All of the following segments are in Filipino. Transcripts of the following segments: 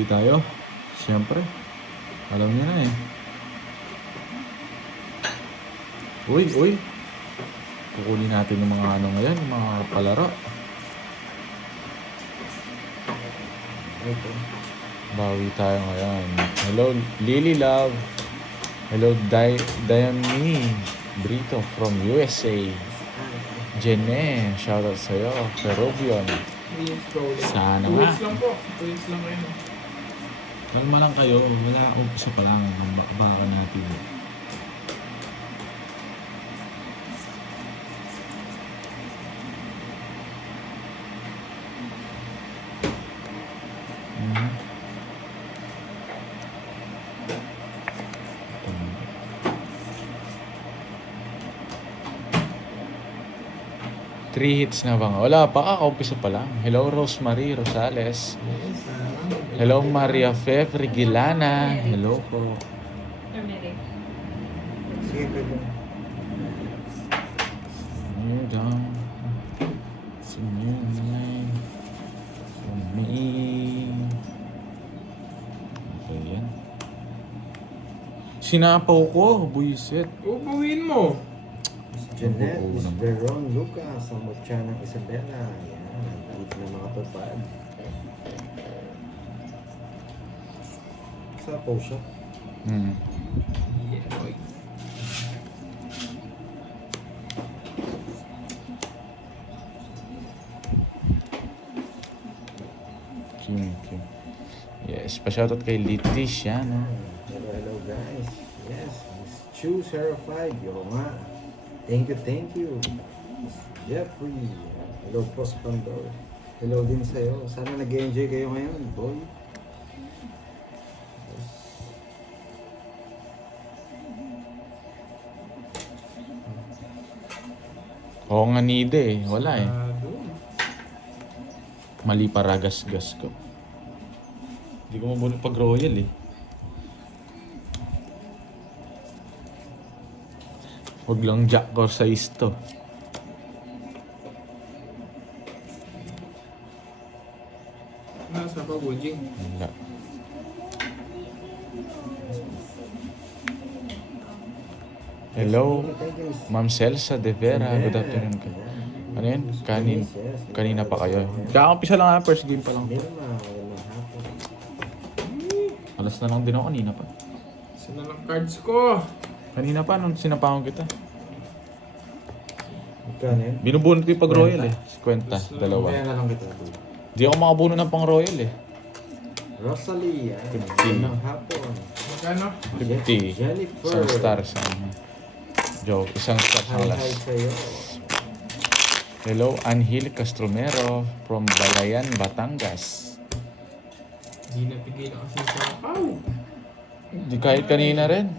Bawi tayo. Siyempre. Alam niyo na eh. Uy. Kukunin natin yung mga ano ngayon, yung mga palaro. Bawi tayo ngayon. Hello, Lily Love. Hello, Diane Brito from USA. Jene, shoutout sa'yo. Peruvian. Sana nga. 2 weeks lang po. 2 weeks lang kayo. Kalma lang kayo. Wala akong isa pa lang. Baka natin. Three hits na ba nga? Wala pa, kakaumpisa pa lang. Hello, Rosemary Rosales. Hello, Maria Fe Frigilana. Hello po. Sige, pwede. You're down. For me. Okay, yan. Sinapaw ko, buisit. Ubuhin mo. Jeanette, Oo Miss naman. Veron Lucas, ang mutya ng Isabela. Yan, ang na mga tupad. Sa po siya. Yeah, boy. Kim. Yes, pa-shoutout kay Leticia, no? Hello guys. Yes, Miss Chu 05. Yo nga. Thank you. Miss Jeffrey. Hello, Post Pandor. Hello din sa'yo. Sana nag-enjoy kayo ngayon, boy. Oo nga nide eh. Wala eh. Doon. Mali para gas-gas ko. Hindi ko mabunod pag royal eh. Huwag lang jack or size to. Nasa pa, Bujing. Wala. Hello, Thank you, Miss Ma'am Celsa de Vera. Good afternoon ka. Ano yun? Kanina pa kayo. Kakampisa lang ha. First game pa lang. Mirma, walang hapon. Alas na lang din ako kanina pa. Isa na lang cards ko. Kanina pa nung sinapahan kita. Magkano yun? Binubunod ko yung pag royal eh. 50, dalawa. Kaya na lang kita. Di ako makabuno ng pang royal eh. Rosalie, 50. ng hapon. Magkano? 50. Jennifer. Isang star sa joke. Isang star sa Hi last. sa'yo. Hello, Anhil Castromero from Balayan, Batangas. Hindi napigil ang kasi sa apaw. Di kahit kanina rin.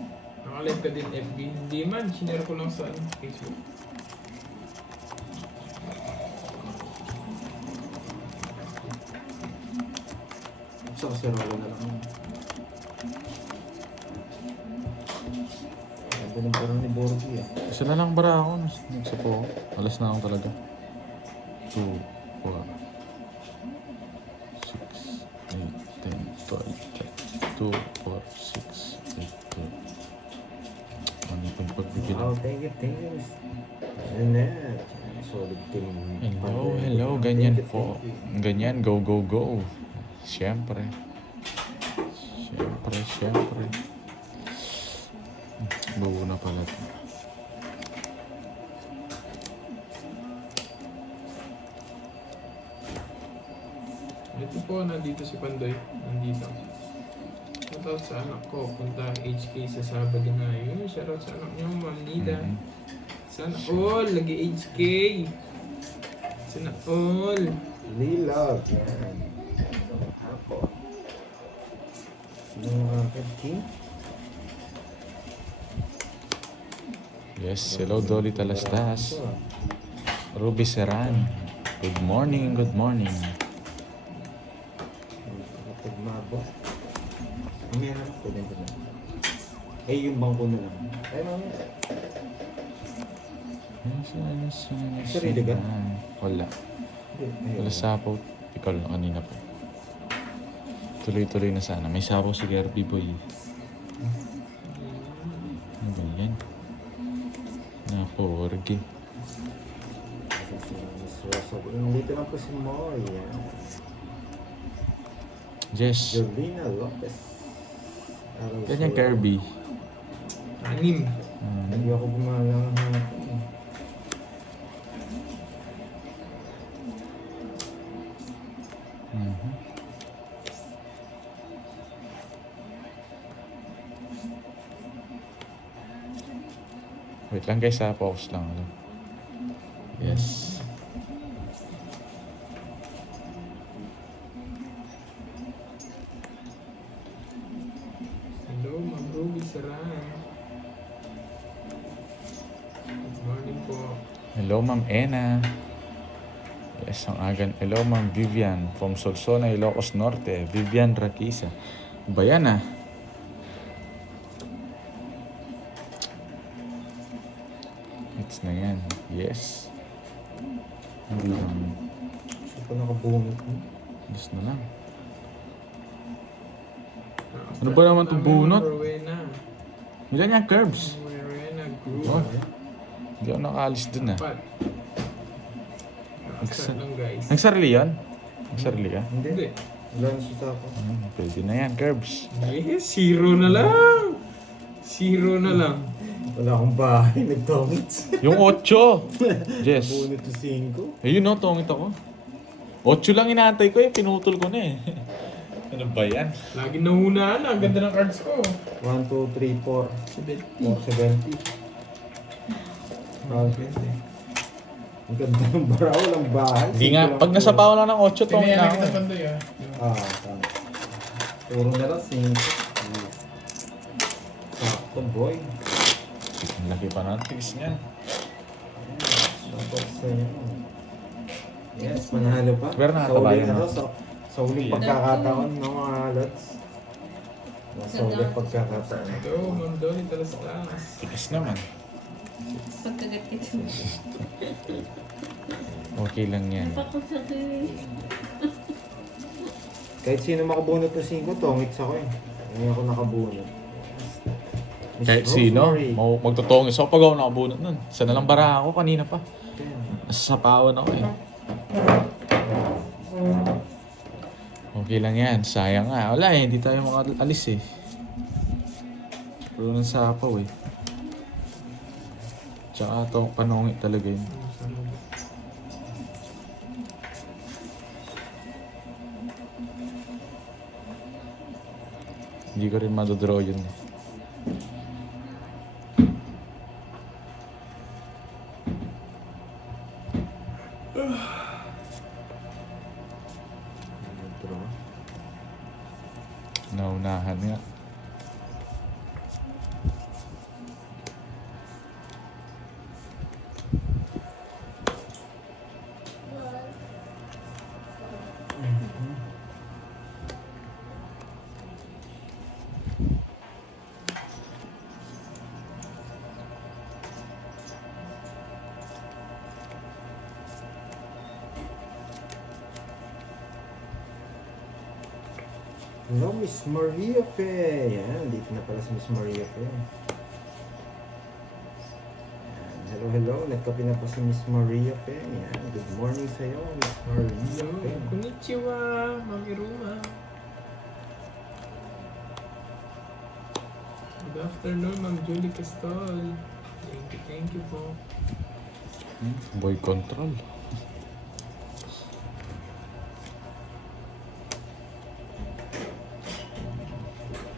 Nakalive ka din FB. Hindi man. Sinare ko lang sa Facebook. Sa kaserola na lang. Ganda ng parang ni Borgie eh. Isa na lang bara ako. Nagsapo ako. Alas na ako talaga. 2, 4, 6, 8, 10, 12, 2, 4, 6, 8, 12. Ano itong pagbibigyan? Wow, thank you, Miss Jeanette. Solid team. Hello. Ganyan po. Ganyan, go. Siyempre. Buo na pala. Ito po, nandito si Pandoy. Nandito. Shoutout sa anak ko. Punta HK sa Sabado na yun. Shoutout sa anak niyo, Ma'am Nida. Sana all. Lagi HK. Sana all. Lilove. Yan. Hapon. Sino mga king? Yes, hello Dolly Talastas. Ruby Serran. Good morning. Pagmabot. Mamaya na lang. Pwede. Yung bangko na lang. Ay, mamaya. Sarili ka? Wala. Wala sa po. Ikaw lang kanina po. Tuloy-tuloy na sana. May sabaw si Kirby Boy. Ano ba yan? Naporge. Dito lang po si Moy. Jess. Jolina Lopez. Ganyan Kirby. 6. Hindi ako gumalang hapon. Mhm. Wait lang guys ha, focus lang. Yes. Hello, Ma'am Ruby Saran. Good morning po. Hello Ma'am Ena. Yes, ang agan. Hello Ma'am Vivian from Solsona, Ilocos Norte. Vivian Rakisa. Ba yan ah? It's na yan. Yes. Hindi lang. Gusto ko nakabunot mo. Yes na lang. Ano ba naman itong bunot? Rowena. Ilan yan, Curbs? Rowena Group. Oh, hindi ako nakaalis dun ah. Pat. Start lang guys. Nagsarili yan? Nagsarili ka? Hindi. Hindi. Wala na siya sa ako. Pwede na yan, Curbs. Yes, 0 na lang. 0 na lang. Wala akong bahay. Nag-tongits. Yung 8! Jess. Bunot to 5. Ayun no, tongit ako. 8 lang inaantay ko eh, pinutol ko na eh. Ano ba yan? Lagi nahunahan. Ang ganda ng cards ko. 1, 2, 3, 4. 470. Ang ganda ng bara. Walang bahay. Hindi nga, pag nasa pao lang ng 8, tongit na ako. Tinayan eh. kita Pandoy ah. Tama. Puro na lang 5. Sakto boy. Ang laki pa ng tigs niyan. Support sa'yo. Yes, manalo pa. Pero nakatabayan Sa uling, na. sa uling pagkakataon ng mga lots. Sa uling pagkakataon. Hello, Ma'am Dolly Talastas. Tigas naman. Pagkagat kita. Okay lang yan. Napakasakit. Kahit sino makabunot ng 5, tongits ako eh. Hindi ako nakabunot. Miss Kahit sino, Rosemary. magtutongis ako pag ako nakabunot nun. Isa na lang bara ako kanina pa. Ayan. Nasasapawan ako eh. Okay lang yan, sayang nga. Wala eh, hindi tayo makaalis eh. Puro ng sapaw eh. Tsaka ito, panungit talaga yun. Hindi ko rin madodraw yun eh. Draw. Naunahan nga. Hello, Miss Maria Fe. Yan, dito na pala si Miss Maria Fe. Yan. Hello, hello. Nagkape na po si Miss Maria Fe. Yan. Good morning sa'yo, Miss Maria Hello, Fe. konnichiwa, Ma'am Iruma. Good afternoon, Ma'am Julie Castol. Thank you po. Boy control.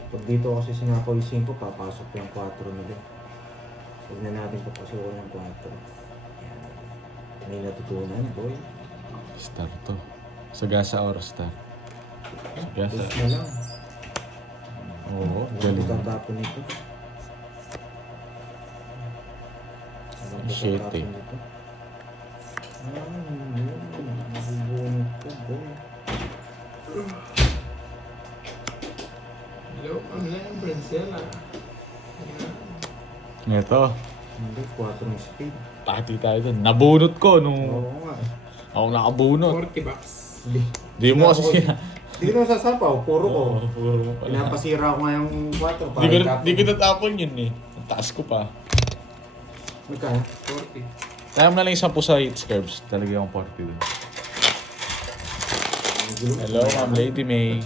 Pag dito kasi sinakaw yung 5, papasok yung 4 nila. Huwag na natin papasukan ng 4. Yan. May natutunan, boy. Star to. Sagasa or star? Sagasa. Tapos na lang. Oo, Galing galing. ang tapon nito. Shit, eh. Nabubunot ko, boy. Hello, Ma'am Len Brancela. Ito, Hindi, 4 ng speed. pati tayo dun. Nabunot ko nung Oo nga. ako nakabunot. 40 bucks. Di mo kasi Di Hindi ko naman sasapaw, puro ko. Oo, puro mo pala. Pinapasira ko nga yung 4. Di ko natapon yun eh. Ang taas ko pa. Magkano? 40. Tayo mo na lang yung 10 sa hits curves. Talaga yung 40 dun. Hello, Ma'am Lady May.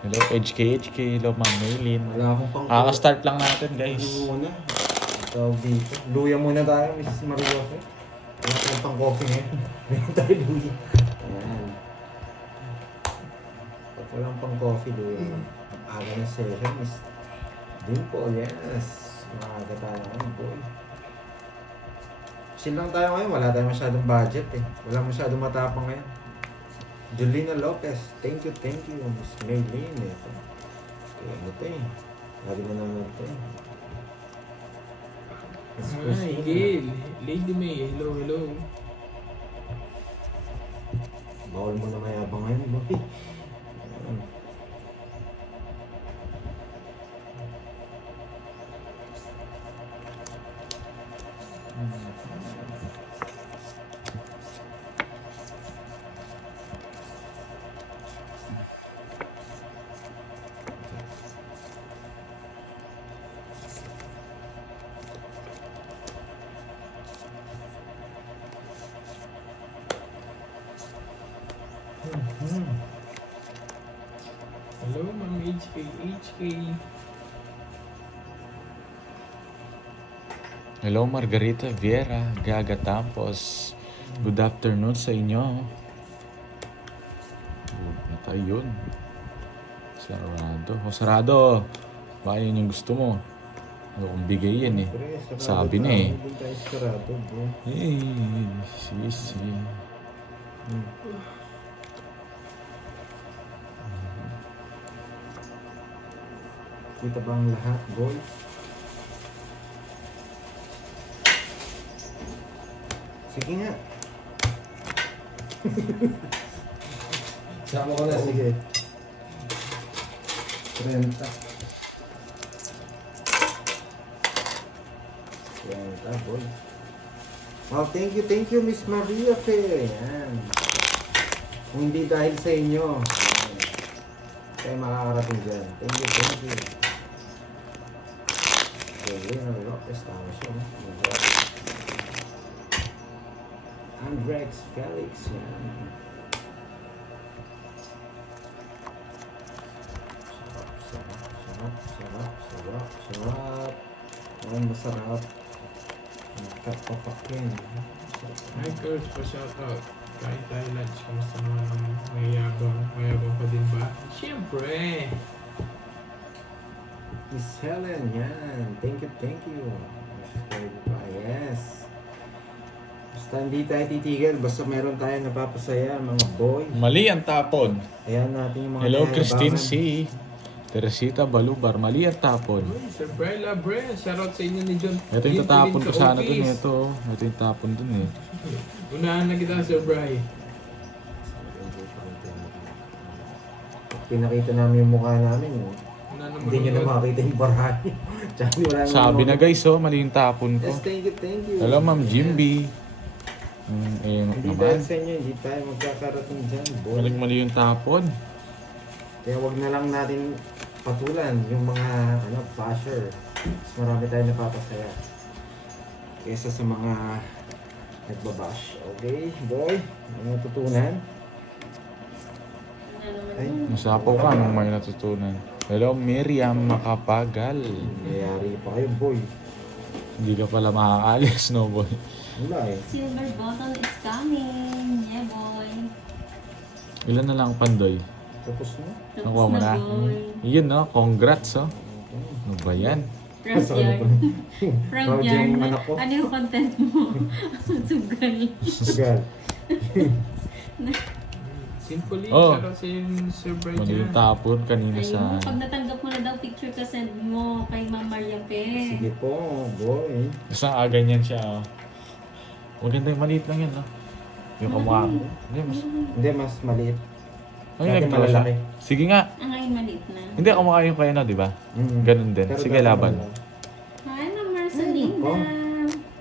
Hello, HK. Hello, Ma'am Maylin. Wala akong pang... Kaka-start lang natin, Ano guys. muna? Tawag dito. Luya muna tayo, Mrs. Maria. Wala tayong pang coffee ngayon. Meron tayo luya. Ayan. Pag walang pang coffee, luya. Aga na session is Dimple, yes. Maaga tayo ngayon, boy. Chill lang tayo ngayon. Wala tayong masyadong budget eh. Wala masyadong matapang ngayon. Julina Lopez, thank you, Miss Maylene. Ito. Okay, ano to eh. Lagi na naman ito eh. Miss Hi, Christina. Gail. Lady May, hello. Bawal mo na mayabang ngayon, boy. Ayan. Hello, Ma'am HK. Hello, Margarita Viera. Gaga Tampos. Good afternoon sa inyo. Natay yun. Sarado. O, sarado. Baka yun yung gusto mo. Ano kung bigay yan eh. Pre, sarado Sabi na tayo. eh. Hindi tayo sarado, bro. Hey, sisi. Kita ba ang lahat, boy? Sige nga. Sama ko na, sige. 30. 30, boy. Wow, thank you, Miss Maria Fe. Yan. Kung hindi dahil sa inyo, yan, kayo makakarating dyan. Thank you. Galing, Lopez, tama siya. No? Andrex Felix, yan. Sarap. Yan, masarap. Kapapakin. Hi, girls, pa-shoutout. Kain tayo lunch. Kamusta naman ang mayabang? Mayabang pa din ba? Siyempre! Miss Helen, yan. Thank you. Yes. Basta hindi tayo titigil. Basta meron tayo napapasaya, mga boy. Mali ang tapon. Ayan natin yung mga Hello, kinayabangan. Christine C. Teresita Balubar. Mali ang tapon. Uy, Sir Brella, shoutout sa inyo ni John. Ito yung John tatapon Tulin ko sa sana dun office. eh. Ito yung tapon dun eh. Unahan na kita, Sir Bry. Pinakita namin yung mukha namin. Una naman Hindi nyo na makita yung barahe. Tsaka wala nang Sabi na mga- guys, oh, mali yung tapon ko. Yes, thank you. Hello, Ma'am Jimby. Eh, Hindi naman. dahil sa inyo, hindi tayo magkakarating dyan, boy. Mali yung tapon. Kaya wag na lang natin patulan yung mga basher. Mas marami tayo napapasaya. Kesa sa mga nagbabash. Okay, boy? May natutunan? Ano naman Ay. yun? Masapo ka nung may natutunan. Hello, Miriam Makapagal. Nangyayari pa kayo, boy. Hindi ka pala makakaalis, no boy? Wala eh. Silver bottle is coming. Yeah, boy. Ilan na lang pandoy? Tapos na. Tapos Nakuha mo na? boy. Yun, no? Congrats, oh. Ano ba yan? Front Saan yard. pa? Front Proud yard. yung anak ko. Ano yung content mo? Sugal. Tagal. Simply, Oh. shoutout sa Sir Bry Mali yung dyan. tapon kanina Ayun, sa... pag natanggap mo na daw picture ka, send mo kay Ma'am Maria Pe. Sige po, boy. Basta ganyan siya, oh. Maganda yung maliit lang yan, no? Yung kamukha ko. Hindi, mas... Hindi, mas maliit. Ay, Dati nagtala siya. malalaki. Sige nga. Ah, ngayon maliit na. Hindi, kamukha yung kayo na, di ba? Mm. Ganun din. Pero Sige, dati laban. malalaki. Hi, Ma'am Marcelinda. Oh.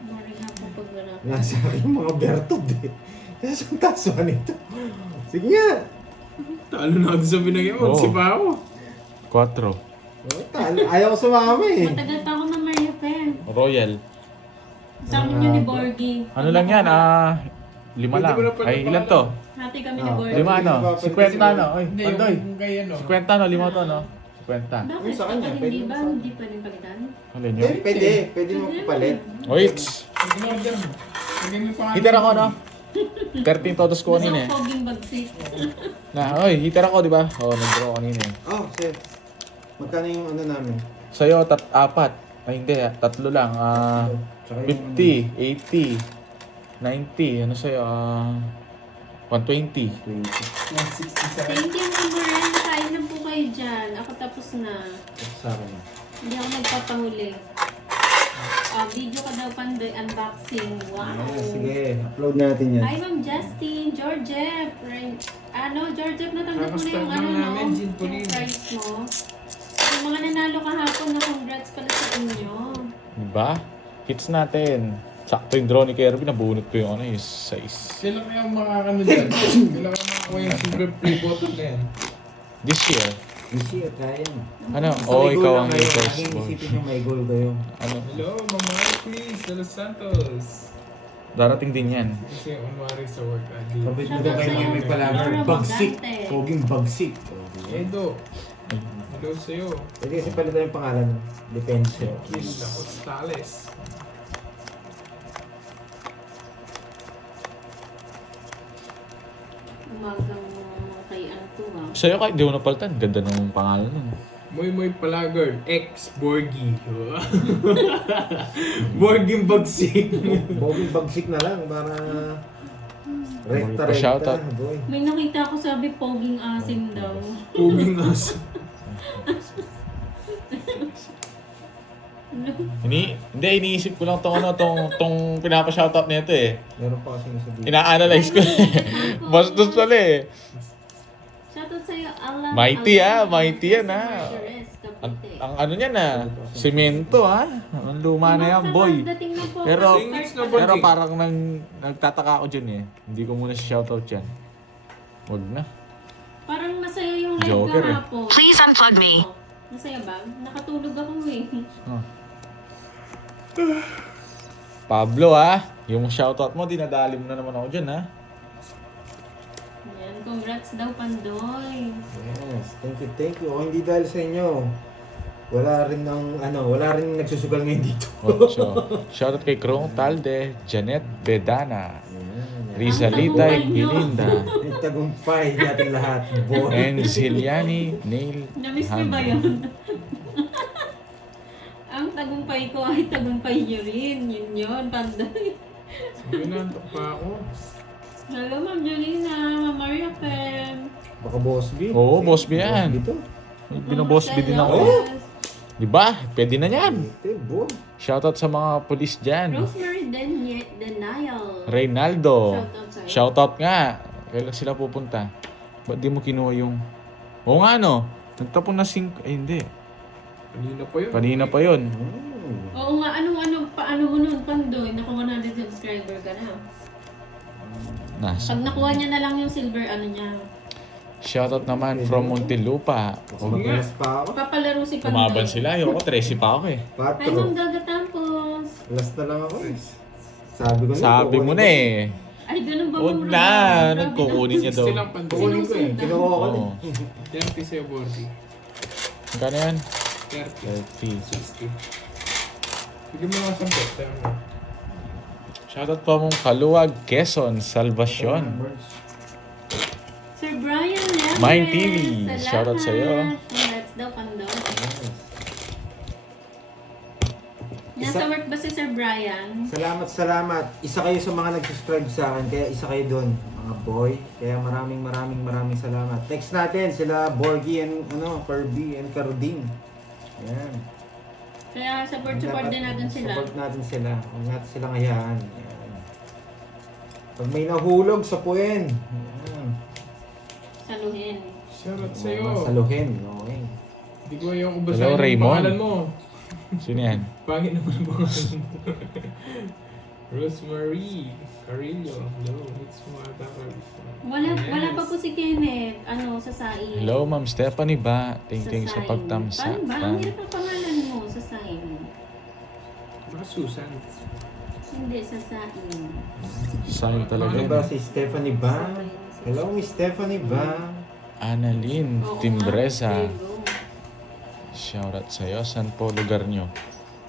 Morning nga po pag wala. Nasa akin mga bertod eh. Nasa ang taso nito. Sige nga. Talo na ako sa binagyan mo. Oo. Si Pao. 4. Ayaw ko sumama eh. Matagal pa ako ng Maria Pen. Royal. Sa amin yun ni Borgie. Ano lang yan? 5 Pwede lang. mo na pala Ay, ilan to? Hati kami ni Ah, Borgie. 5 ano? 50 ano? Oy, Hindi, Pandoy. yung kay ano. 50 ano? 5 to no? 50. Bakit? Sa kanya, Kapag pwede hindi mo ba? sa- Hindi pa rin palitan? Alin yun? Pwede. Pwede mo palit. Wait! In-order mo. Lagyan mo yung pangalan. Heater ako no? 13 todos ko Gusto kanina eh. ko poging bagsik. Oy, heater ako di ba? Nag-draw kanina eh. Oh, sir. Magkano yung ano namin? Sa'yo, 4. Ay hindi, 3 lang. Tsaka yung- 50, 80, 90. Ano sa'yo? 120. 167. Thank you, Mamoran. Kain na po kayo dyan. Ako tapos na. Sa akin. Hindi ako nagpapahuli. Video ka daw, Pandoy. Unboxing. Wow. Sige, upload natin yan. Hi, Ma'am Justin. Georgette. Georgette, natanggap mo na yung Kakastart ano, lang namin, no? Gin Yung Polin. prize mo. Yung mga nanalo kahapon na congrats pala sa inyo. Diba? Hits natin. Sakto yung draw ni Kirby, nabunot ko yung ano, yung size. Sila kaya makakano dyan. Sila kaya makakuha yung silver play button na yan. This year, This year, kaya yan. ano? Basta Oh, may goal ikaw lang ang kayo. first Laging boy. isipin nyo may goal kayo. Ano? Hello, Mama please, de los Santos. Darating din yan. Kasi unwari sa work. Kapit mo Shout daw out kayo sa'yo, may palabar. Laura Bagsik. Bagante. Poging bagsik. Edo. Hello sa'yo. Pwede kasi palitan yung pangalan. Depends. Kill the Costales. Umagang kay Anto, ha? Sa'yo kahit di mo napalitan, ganda ng pangalan nun. Moy Moy Palagar, ex-Borgie. Borgie Bagsik. Poging bagsik na lang para rekta Pa-shoutout. boy. May nakita ako sabi, poging asim daw. Puging us. Hindi, iniisip ko lang tong pinapa-shoutout nito eh. Meron pa kasing sabihin. Ina-analyze ko eh. Bastos pala eh. Shoutout sa'yo, Alam. Mighty, mighty yan, Martires, Ang, Cavite. ang ano niyan semento Ang luma na yan, boy. Dating na po. Pero- Singits na Pero Borgie. parang nagtataka ako dyan eh. Hindi ko muna si shoutout yan. Wag na. Parang masaya yung live Joker eh. kahapon. Please unplug me. Oh, masaya ba? Nakatulog ako eh. Oh. Pablo yung shoutout mo, dinadali mo na naman ako dyan Yan, congrats daw, Pandoy. Yes, thank you. O hindi dahil sa inyo. Wala rin nagsusugal ngayon dito. Shoutout kay Krong Talde, Janet Bedana, Yan. Rizalita Ang tagumpay nyo. Gilinda, Yung tagumpay natin lahat. Boy. and Ziliani Nail. Namiss niyo ba yun? Ang tagumpay ko ay tagumpay niyo rin. Yun, Pandoy. Ginantok pa ako. Hello, Ma'am Jolina, Ma'am Maria Pem. Baka Boss B. Oo, Boss B yan. Boss B to. Binoboss B din ako. Oh! Diba? Pwede na yan. Ito, boy. Shoutout sa mga pulis dyan. Rosemary Denial. Reynaldo. Shoutout sa'yo. Shoutout nga. Kailan sila pupunta? Ba't di mo kinuha yung... Oo nga no. Nagtapon na 5... Ay hindi. Kanina pa yun. Kanina pa yun. Oo nga, paano mo nun, Pandoy? Naka 100 subscriber ka na. Nasa. Pag nakuha niya na lang yung silver, niya. Shoutout naman from Muntinlupa. Baka madalas pa ako. Papalaro si Pandoy. Tumaban sila. Ayoko, 13 pa ako eh. Hi, Ma'am 4. Gaga Tampos. Last na lang ako eh. Sabi ko na. Sabi mo na eh. Ay, ganun ba? Huwag Ma'am na. Roda? Nagkukunin niya daw. 60 lang Pandoy. Kukunin ko eh. Kinuha ko na. Oo. 30 sa'yo, Borgie. Magkano yan? 30. 30. 60. Bigyan mo lang 10. Tayo mo. Shoutout pa mong Kaluwag, Quezon, Salvacion. Sir Brian Leves. Mind TV. Salamat. Shoutout sa'yo. Congrats daw, Pandoy. Nasa work ba si Sir Brian? Salamat. Isa kayo sa mga nag-subscribe sa akin. Kaya isa kayo doon, mga boy. Kaya maraming salamat. Text natin sila Borgie and Kirby and Carding. Yan. Kaya support din natin sila. Support natin sila. Huwag natin silang hayaan. Yan. Pag may nahulog, sapuin. Yan. Saluhin. Shoutout sa'yo. Saluhin. Okay. Hindi ko ayaw kung Hello, basahin yung Raymond. pangalan mo. Sino yan? Pangit naman ang pangalan mo. Rosemary Carillo. Hello. It's mga Curbs. Wala pa po si Kenneth. Sa saing. Hello, Ma'am Stephanie ba? Ting-ting sa saing. pagtamsak. Paano ba? Ang hirap ang pangalan mo sa saing. Mga Susan. Hindi, sa saing. Sayang talaga Ano yun. ba si Stephanie ba? Hello, Miss Stephanie ba? Annalyn Oo nga, Timbresa. there you go. Shoutout sa'yo. Saan po lugar nyo?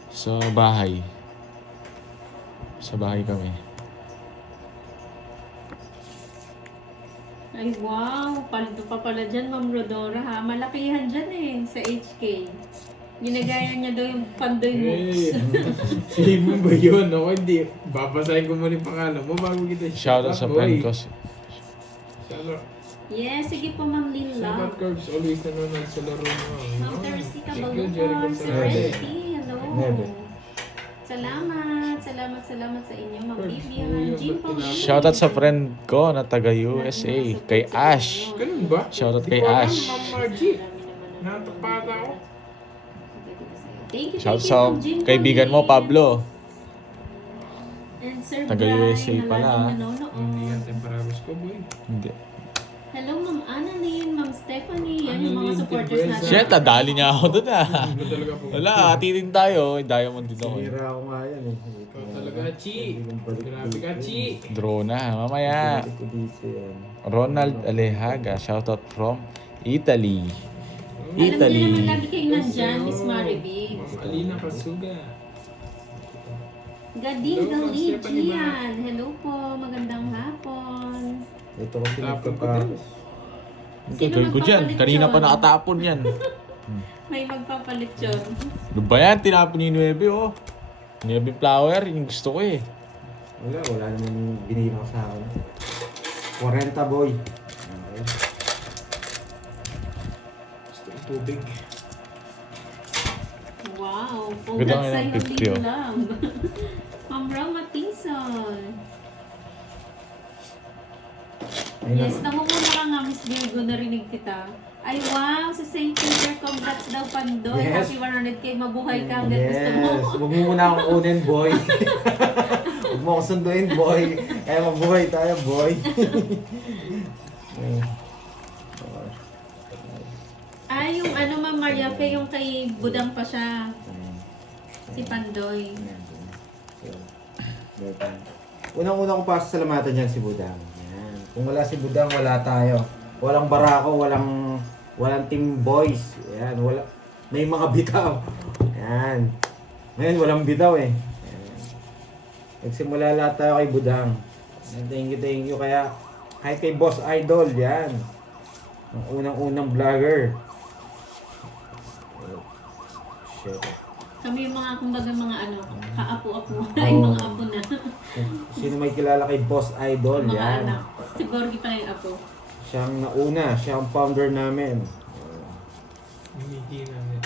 Sa bahay. Sa bahay kami. Ay, wow. Paldo pa pala dyan, Ma'am Rodora, ha? Malakihan dyan sa HK. Ginagaya niya daw yung pandoy moves. Save mo ba yun? Ako hindi. Babasahin ko muna yung pangalan mo bago kita Shoutout sa friend ko. Shoutout. Yes, sige po, Ma'am Lynn Shoutout Love. Curbs. Always nanonood sa laro mo. Ma'am Thirsty ka Thank ba? you, Jericho Sir Saraya. Renty, hello. Never. Salamat sa inyo, Ma'am Curbs, Vivian. yun, Jim ba't Paulino. Shoutout sa friend ko na taga USA. Kay Ash. Ganun ba? Shoutout Di kay ko alam, Ash. Ma'am Margie. Natok pa ata ako. Thank you, Shoutout thank you, sa Ma'am Jim kaibigan mo, Paulino. Pablo. And Sir Taga Brian, USA na pala, laging ah. nanonood. Hindi yan temperagos ko, boy. Hindi. Hello, Ma'am Annalyn, Ma'am Stephanie. Yan yung mga Annalyn supporters Timbresa. natin. Shit, nadali niya ako dun ah. Hindi mo talaga po. Wala, atitin tayo. Diamond din ako. Sinira ako nga yan eh. Ikaw talaga, Chi. Hindi kong balik Grabe ka, dito. Chi. Draw na, mamaya. Balik ko dito yan. Ronald Alejaga, shoutout from Italy. Alam niyo Italy. naman lagi kayo nandyan, Miss Maribig. Ma'am Alina Kasuga. Gading Hello, Ma'am Stephanie Galigian. Hello po, magandang hapon. Ito kasi Tapon ko nagpaparos. Ang gagawin ko dyan. Kanina pa nakatapon yan. May magpapalit yun. Ano ba yan? Tinapon ni Nuebe oh. Nuebe flower, yung gusto ko eh. Wala naman binili ko sa akin. 40 boy. Okay. Gusto yung tubig. Wow, Ganda congrats nga sa'yo, ng 50, oh. Love. Ma'am Ram Matison. Ayun Yes, na. namumuna ka nga, Miss Virgo, narinig kita. Ay, wow, sa St. Peter, congrats daw, Pandoy. Yes. Happy 100K, mabuhay ka hanggang gusto mo. Yes. Huwag mo muna akong kunin, boy. Huwag mo akong sunduin, boy. Kaya mabuhay tayo, boy. Yung Ma'am Maria Fe, yung kay Budang pa siya. Si Pandoy. Unang-unang ko pasasalamatan yan si Budang. Yan. Kung wala si Budang, wala tayo. Walang barako, walang team boys. Yan, may mga bitaw. Yan. Ngayon, walang bitaw eh. Yan. Nagsimula lahat tayo kay Budang. Yan, thank you. Kaya, kahit kay Boss Idol, yan. Ang unang-unang vlogger. Oh, shit. Kami yung mga, kumbaga mga kaapo-apo. Ay, mga apo na. Sino may kilala kay Boss Idol, Mga yan. anak. Si Gorgie pa yung apo. Siyang nauna, siya ang founder namin. Humihina niya.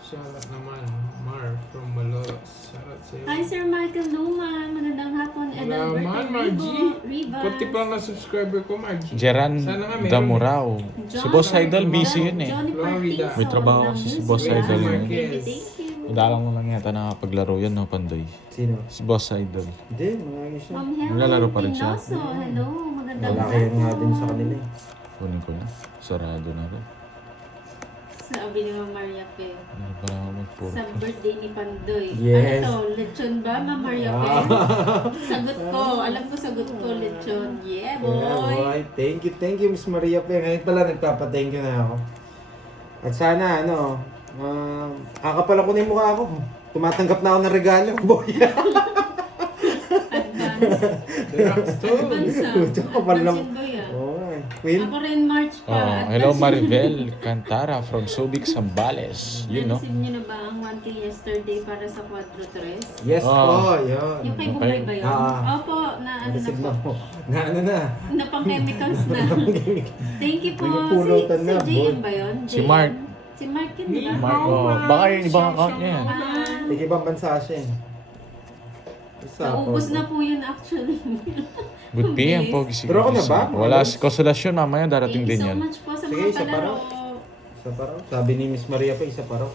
Shoutout naman, Mar from Malolos. Shoutout sa'yo. Hi, Sir Michael Luman. Magandang hapon. And Wala Alberto man, Margie. Rivas. Kunti pa lang na subscriber ko, Margie. Jeran Sana nga meron Damurao. Si Boss Idol, busy yun eh. Johnny Florida. Partinson May trabaho ng kasi si News Boss Lab. Idol ngayon. Thank you. Madalang mo lang yata nakapaglaro yan, no, Pandoy? Sino? Si Boss Idol. Hindi, mga siya. Ma'am Helen Naglalaro pa rin siya. Pinoso. Hello. Magandang Wala kayo nga din sa kanila eh. Kunin ko na. Sarado na rin. Sabi ni Ma'am Maria Pe. Ano para ako magpuro? Sa birthday ni Pandoy. Yes. Ano to? Lechon ba, Ma'am Maria Pe? Sagot ko. Alam ko sagot ko, lechon. Yeah, boy. Yeah, boy. Thank you, Miss Maria Pe. Ngayon pala nagpapa-thank you na ako. At sana, kakapala ko na yung mukha ko. Tumatanggap na ako ng regalo, boy. Advance. Drugstore. Advance ah. Tsaka pala- Advance yun, boy ah. Oh, Will? Ako rin March pa. Oh, Advance hello yun. Maribel Cantara from Subic, Zambales. You know? Na-receive niyo na ba ang 1K yesterday para sa Quadro 3? Yes Oh. po, yun. Yung kay Okay. Bugay ba yun? Ah. Opo, na ano na Receive na po. po. Na ano na. Na pang chemicals na. Thank you po. May pulutan Si na, JM boy. ba yun? Si JM? Mark. Si Mark yun, di ba? Mark, oh, baka yung ibang account niya yan. Ah, Sige, ibang bansa siya eh. Isa naubos po. na po yun actually. Good pay ang pogi si Pero ako na ba? Wala si konsolasyon, mamaya darating Thank din you so yan. much po sa Sige, mga isa pa palaro. Isa pa raw. Sabi ni Miss Maria pa, isa pa raw.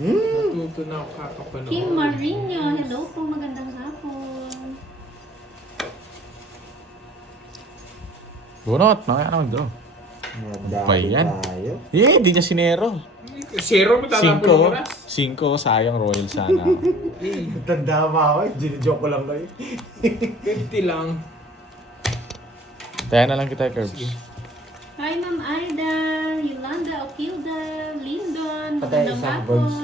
Natuto na ako kakapanood. Kim Marino, hello po, magandang hapon. Bunot, nakaya na mag-draw. Madami Ba yan? tayo. Di niya sinero. Zero, matatapon ng oras. 5, sayang Royal sana. Tanda ba ako? Joke ko lang kayo. 50 lang. Kaya na lang kita, Curbs. Hi Ma'am Aida, Yolanda, Okilda, Lindon, Patay magandang isa, hapon. Bugs.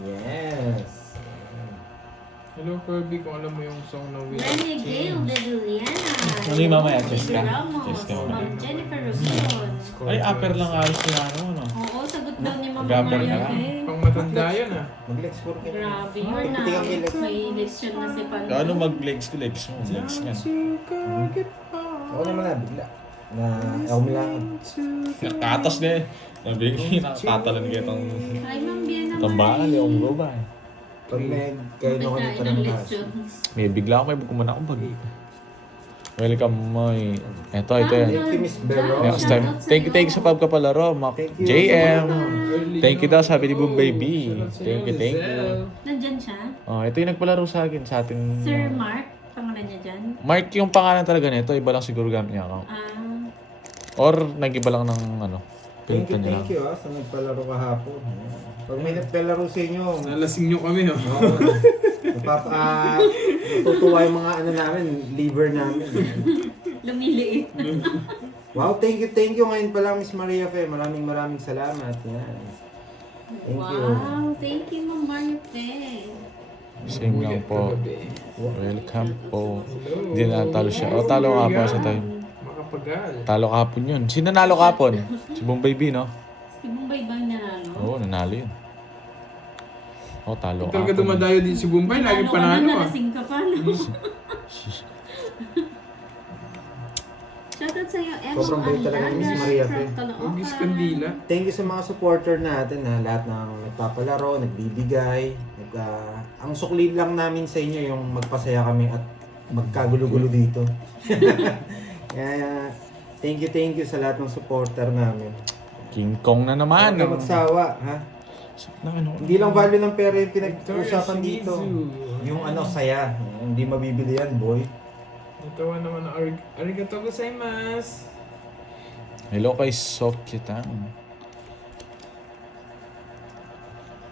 Yes. Hello, Kirby, kung alam mo yung song na Will Lenny Gale de Juliana. Ano yung mamaya? Jesse Cheska? Ramos, Cheska mamaya. Ma'am Jennifer Rubio. Ay, upper lang ayos na ano, no? Oo, sagot daw ni Ma'am Gabber na Maria lang. Faye. Pang matanda yan ah. Mag-lex 4 ka. Grabe, you're na. Piti kang ilex. May election na si Pandoy. Ano mag-legs ko? Legs mo. Legs nga. Ako naman na, bigla. Na, ako lang. Nakatas na eh. Nabigay, nakatatalan kayo itong Hi Ma'am Biana tambakan. Di ako mag ba eh. Pag may kayo na kami Pagkain pa ng ng lechon. May bigla ako may kumana akong bag. Welcome, Moy. Ito yan. Thank you, Miss Vero. Next time. Thank you sa pagkapalaro, Mac. Thank you. JM. Early Thank you daw, sabi ni ako. Boom Baby. Shoutout sa'yo, Thank you, thank you. Lizelle. Nandyan siya? Oh, ito yung nagpalaro sa akin, sa ating... Sir Mark, pangalan niya dyan? Mark yung pangalan talaga nito, iba lang siguro gamit niya account. Or nag-iba lang ng ano, Thank pinta niya lang. you sa nagpalaro kahapon. Pag may nagpalaro sa inyo, Nalasing nyo kami oh. natutuwa yung mga ano namin, liver namin. Lumiliit. Wow, thank you. Ngayon pa lang, Miss Maria Fe. Maraming salamat. Yan. Thank you. Wow, thank you Ma'am Maria Fe. Same lang po. Kagabi. Welcome po. Hello. Hindi na talo siya. O, talo ka po sa time. Makapagal. Talo kahapon yun. Sino nanalo kahapon? Si Boom Baby, no? Si Bombay ba yung nanalo? Oo, nanalo yun. O, talo Ikaw ka kahapon. dumadayo din si Bombay, lagi Nanalo ka panalo na, ah. nalasing ka pa, no? Shoutout sa'yo, Emma Sobrang bait talaga ni Miss Maria Fe. Ugis Kandila. Thank you sa mga supporter natin ha. Lahat ng nagpapalaro, nagbibigay. Ang sukli lang namin sa inyo yung magpasaya kami at magkagulo-gulo dito. Kaya, thank you sa lahat ng supporter namin. King Kong na naman. Huwag kayo magsawa, ha? Hindi lang value ng pera yung pinag-usapan dito. Yung ano, saya. Hindi mabibili yan, boy. Natawa naman ang arigato gozaimasu. Hello kay Sokyetang.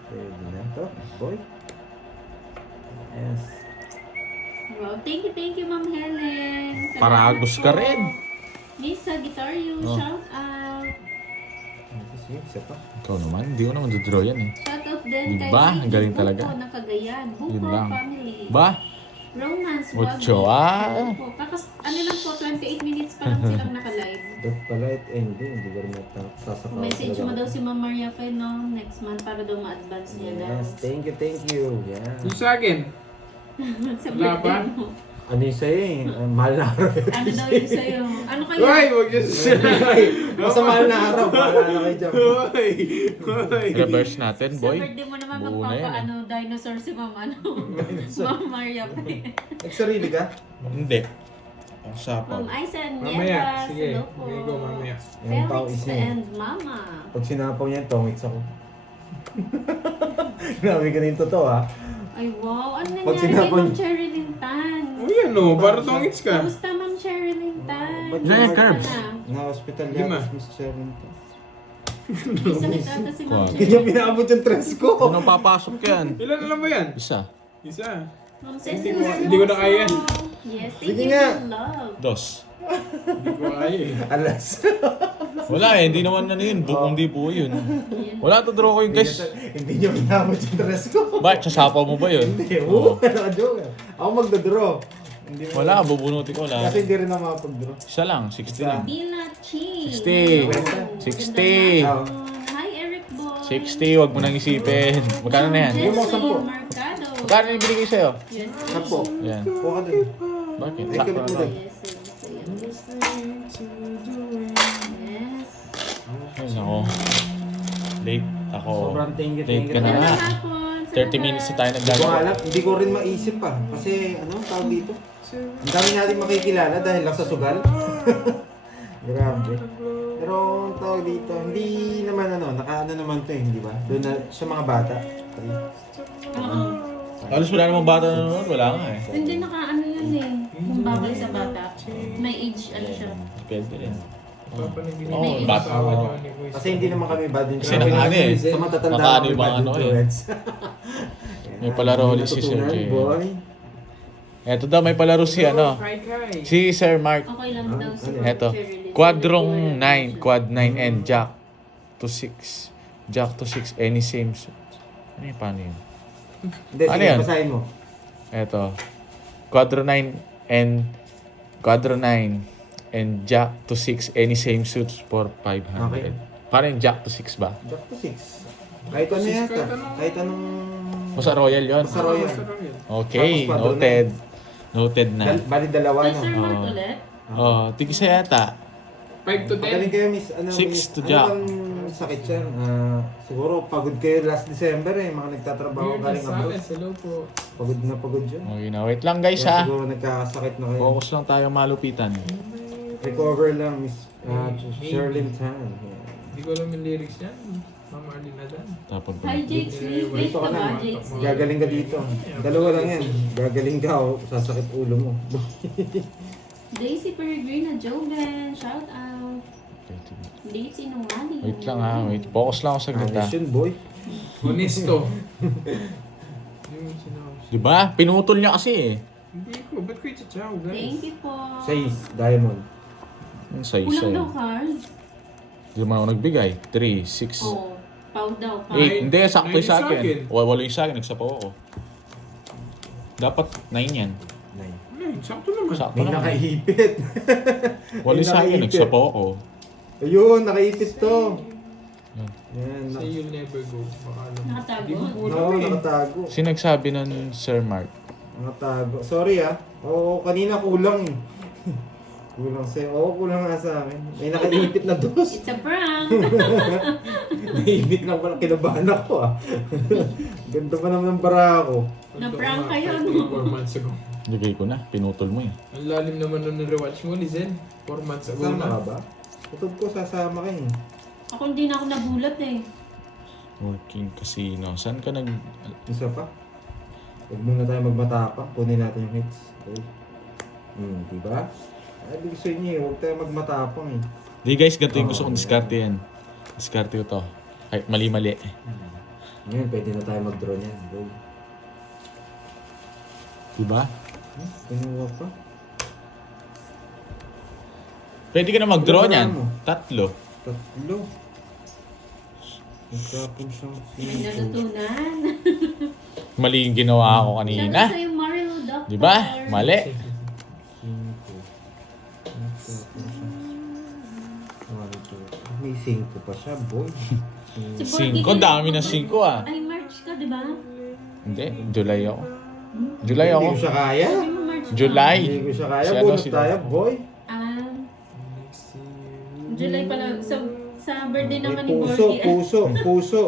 Pwede na to, boy. Yes. Wow, thank you Ma'am Helen. Salamat Paragos ka po. rin. Miss Sagittario, Oh. shout out. Sige, isa pa. Ikaw naman, hindi ko naman dodraw yan eh. Shout out din kay Diba? Ricky Ang galing Buko talaga. ng Cagayan. Yun Buko lang. family. Ba? Romance, Ocho, Wagi. Opo. Ano lang po, 28 minutes pa lang silang naka-live. Dot pala it ending. Hindi ko rin matasakaw. Message mo daw si Ma'am Maria Fe, no? Next month para daw ma-advance niya daw. Yes, thank you. Yeah. Yung sa akin, Sa Wala birthday pa? mo. Ano yung sa'yo eh? Mahal na araw. Ano daw yun sa'yo? Ano kaya? Hoy, wag yun Basta mahal na araw. Bahala na kayo dyan. Hoy! Reverse natin, Sa boy. birthday mo naman Buo na yan, eh. magpapa dinosaur si Ma'am Ma'am Maria Fe. Nagsarili ka? Hindi. Ang sapaw. Ma'am Aizen, Mamaya, Nievas, sige. hello po. Okay, go mamaya. Yung tao Felix is niya. and Mama. Pag sinapaw niya, tongits ako. Grabe ka rin totoo ha. Ay wow, ano Pag nangyari kay sinapon- Ma'am Sherilyn Tan? Oh yan no, para tongits ka. Kamusta Ma'am Sherilyn Tan? Ba't Naya, yung- Curbs. Na-hospital Lima. yata si Miss Sharon to. Isakit ata si Ma'am Wow. Hindi niya pinaabot yung tres ko. Ano papasok yan? Ilan alam mo yan? Isa. Isa. Ma'am Hindi Cecil ko- hindi ko na kaya yan. Yes, thank Sige you nga. for love. Dos. Hindi ko kaya eh. Alas. Wala eh, hindi naman ano yun. Bukong di po yun. Yan. Wala to draw ko yun, guys. Hindi niya pinaabot yung tres ko. Bakit? Sasapaw mo ba yun? Hindi. Oo. Joke. Ako magdodraw. Hindi mo- Wala, bubunutin ko lang. Kasi hindi rin ako makapag-draw. Isa lang, 60 lang. Dila Chi. 60. Hello. 60. Magandang hapon. Hi Eric Boy. 60, wag mo nang isipin. Magkano na yan? Yung mga Jessie 10. Mercado. Magkano yung binigay sa'yo? Yes. Sampo. Yan. Kuha ka dun. Bakit? Ay, kabit mo dun. Yes. Yes. Ay, nako. Late ako. Sobrang thank you. Late ka na nga. Magandang hapon. 30 minutes na tayo Hindi ko nagdagawa. alam, hindi ko rin maisip pa. Kasi ano, tawag dito. Ang dami natin makikilala dahil lang sa sugal. Grabe. Pero ang tawag dito, hindi naman nakaano naman to eh, di ba? Doon na sa mga bata. Oo. Halos wala namang bata na noon, wala nga eh. Hindi nakaano yun eh. Kung bagay sa bata. May age ano siya. Depende rin. Papa na Oo, ginagawa bata. asawa niyo ni Boy. Kasi hindi naman kami bad Kasi influence. nakaano eh. Sa matatanda Nakaano kami yung mga bad ano eh. influence. May palaro ulit si Sir Natutunan, J. boy. Eto daw, may palaro si ano. Kai. Si Sir Mark. Okay lang daw si Eto. Cheryl. Quadrong 9. Quad 9 and Jack to 6. Jack to 6. Any same suit. Ano yung paano yun? Hindi, Ano sige, yan? basahin mo. Eto. Quadro 9 and Jack to 6. Any same suits for 500. Okay. Paano yung Jack to 6 ba? Jack to 6. Kahit ano yata. Kahit anong- Kahit anong... Basta Royal yon. Basta Royal. Okay, Tapos quadro noted. Noted na. Bali dalawa, Kay no? Sir Mark Oo. ulit? Oh, tigisa yata. 5 to Magaling 10. kayo, miss. Ano, 6 miss, to ano Jack. bang sakit yan? Siguro pagod kayo last December eh. Mga nagtatrabaho Weird galing abroad. Gonzales, hello po. Pagod na pagod yun. Okay na, wait lang guys Kaya ha. siguro nagkakasakit na kayo. Focus lang tayo malupitan. Recover lang, Miss Maybe. Sherlyn Tan. Yeah. Hindi ko alam yung lyrics yan. Mama Arlene Adan. Tapon ko. Hi JC. Wait Dito ka ka ba na. JC? Gagaling ka dito. Dalawa lang yan. Gagaling ka o sasakit ulo mo. Daisy Peregrina Joven. Shout out. Daisy Nungali. Wait lang ha, wait. Focus lang ako saglit ha. Ayos yun, boy. Honesto. Yung sinabi. Diba? Pinutol niya kasi eh. Hindi ko. Ba't ko itachaw, guys? Thank you po. 6, diamond. Ang say Kulang say. daw card. Hindi naman ako nagbigay. 3, 6, Oh, pau daw. 8. Hindi, sakto yung sa Nine akin. sa akin. Walo yung sa akin, nagsapaw ako. Dapat 9 yan. 9. Ayun, sakto naman. Sakto May naman. nakaipit. Walo yung sa akin, nakaipit. nagsapaw ako. Ayun, nakaipit to. Yan. Yan. Say you'll never go. Baka alam. Nakatago. Hindi mo po No, alam eh. nakatago. Sinagsabi nun Sir Mark. Nakatago. Sorry ah. Oo, kanina kulang eh. Kulang sa'yo. Oo, kulang nga sa akin. May nakaipit na dos. It's a prank. Naibit lang pala. Kinabahan ako ah. Ganda pa naman ng bara ako. Na-prank kayo, no? 4 months ago. Lagay ko na, pinutol mo eh. Ang lalim naman nung rewatch mo, Lizen. 4 months ago Sasama ka na. ba? Kutob ko sasama ka eh. Ako hindi na ako nagulat eh. Working casino. Saan ka nag... Isa pa. Huwag muna tayo magmatapang. Kunin natin yung hits. Okay. Diba? Ay, ibig sabihin niyo eh. Huwag tayo magmatapang eh. Di guys, ganito yung gusto kong diskarte yan. Diskarte ko to. Kahit mali-mali. Ngayon, pwede na tayo mag-draw niyan. Go. Diba? Kinuha pa. Pwede ka na mag-draw Wala niyan. mo. 3. 3. Nagkapon siyang May natutunan. Mali yung ginawa ko Shout out kanina. sa'yo Mario Doctor. Diba? Mali. 5. May 5 pa siya, boy. Si 5. Borgie Dami din. na 5 ah. Ay, March ka, di ba? Hindi, July ako. July ako. Hindi ko siya kaya. Sabi mo March ka. July. Hindi ko siya kaya. Si ano, Bunot si tayo, boy. Ah, July pala. Sa birthday naman ni Puso, Borgie.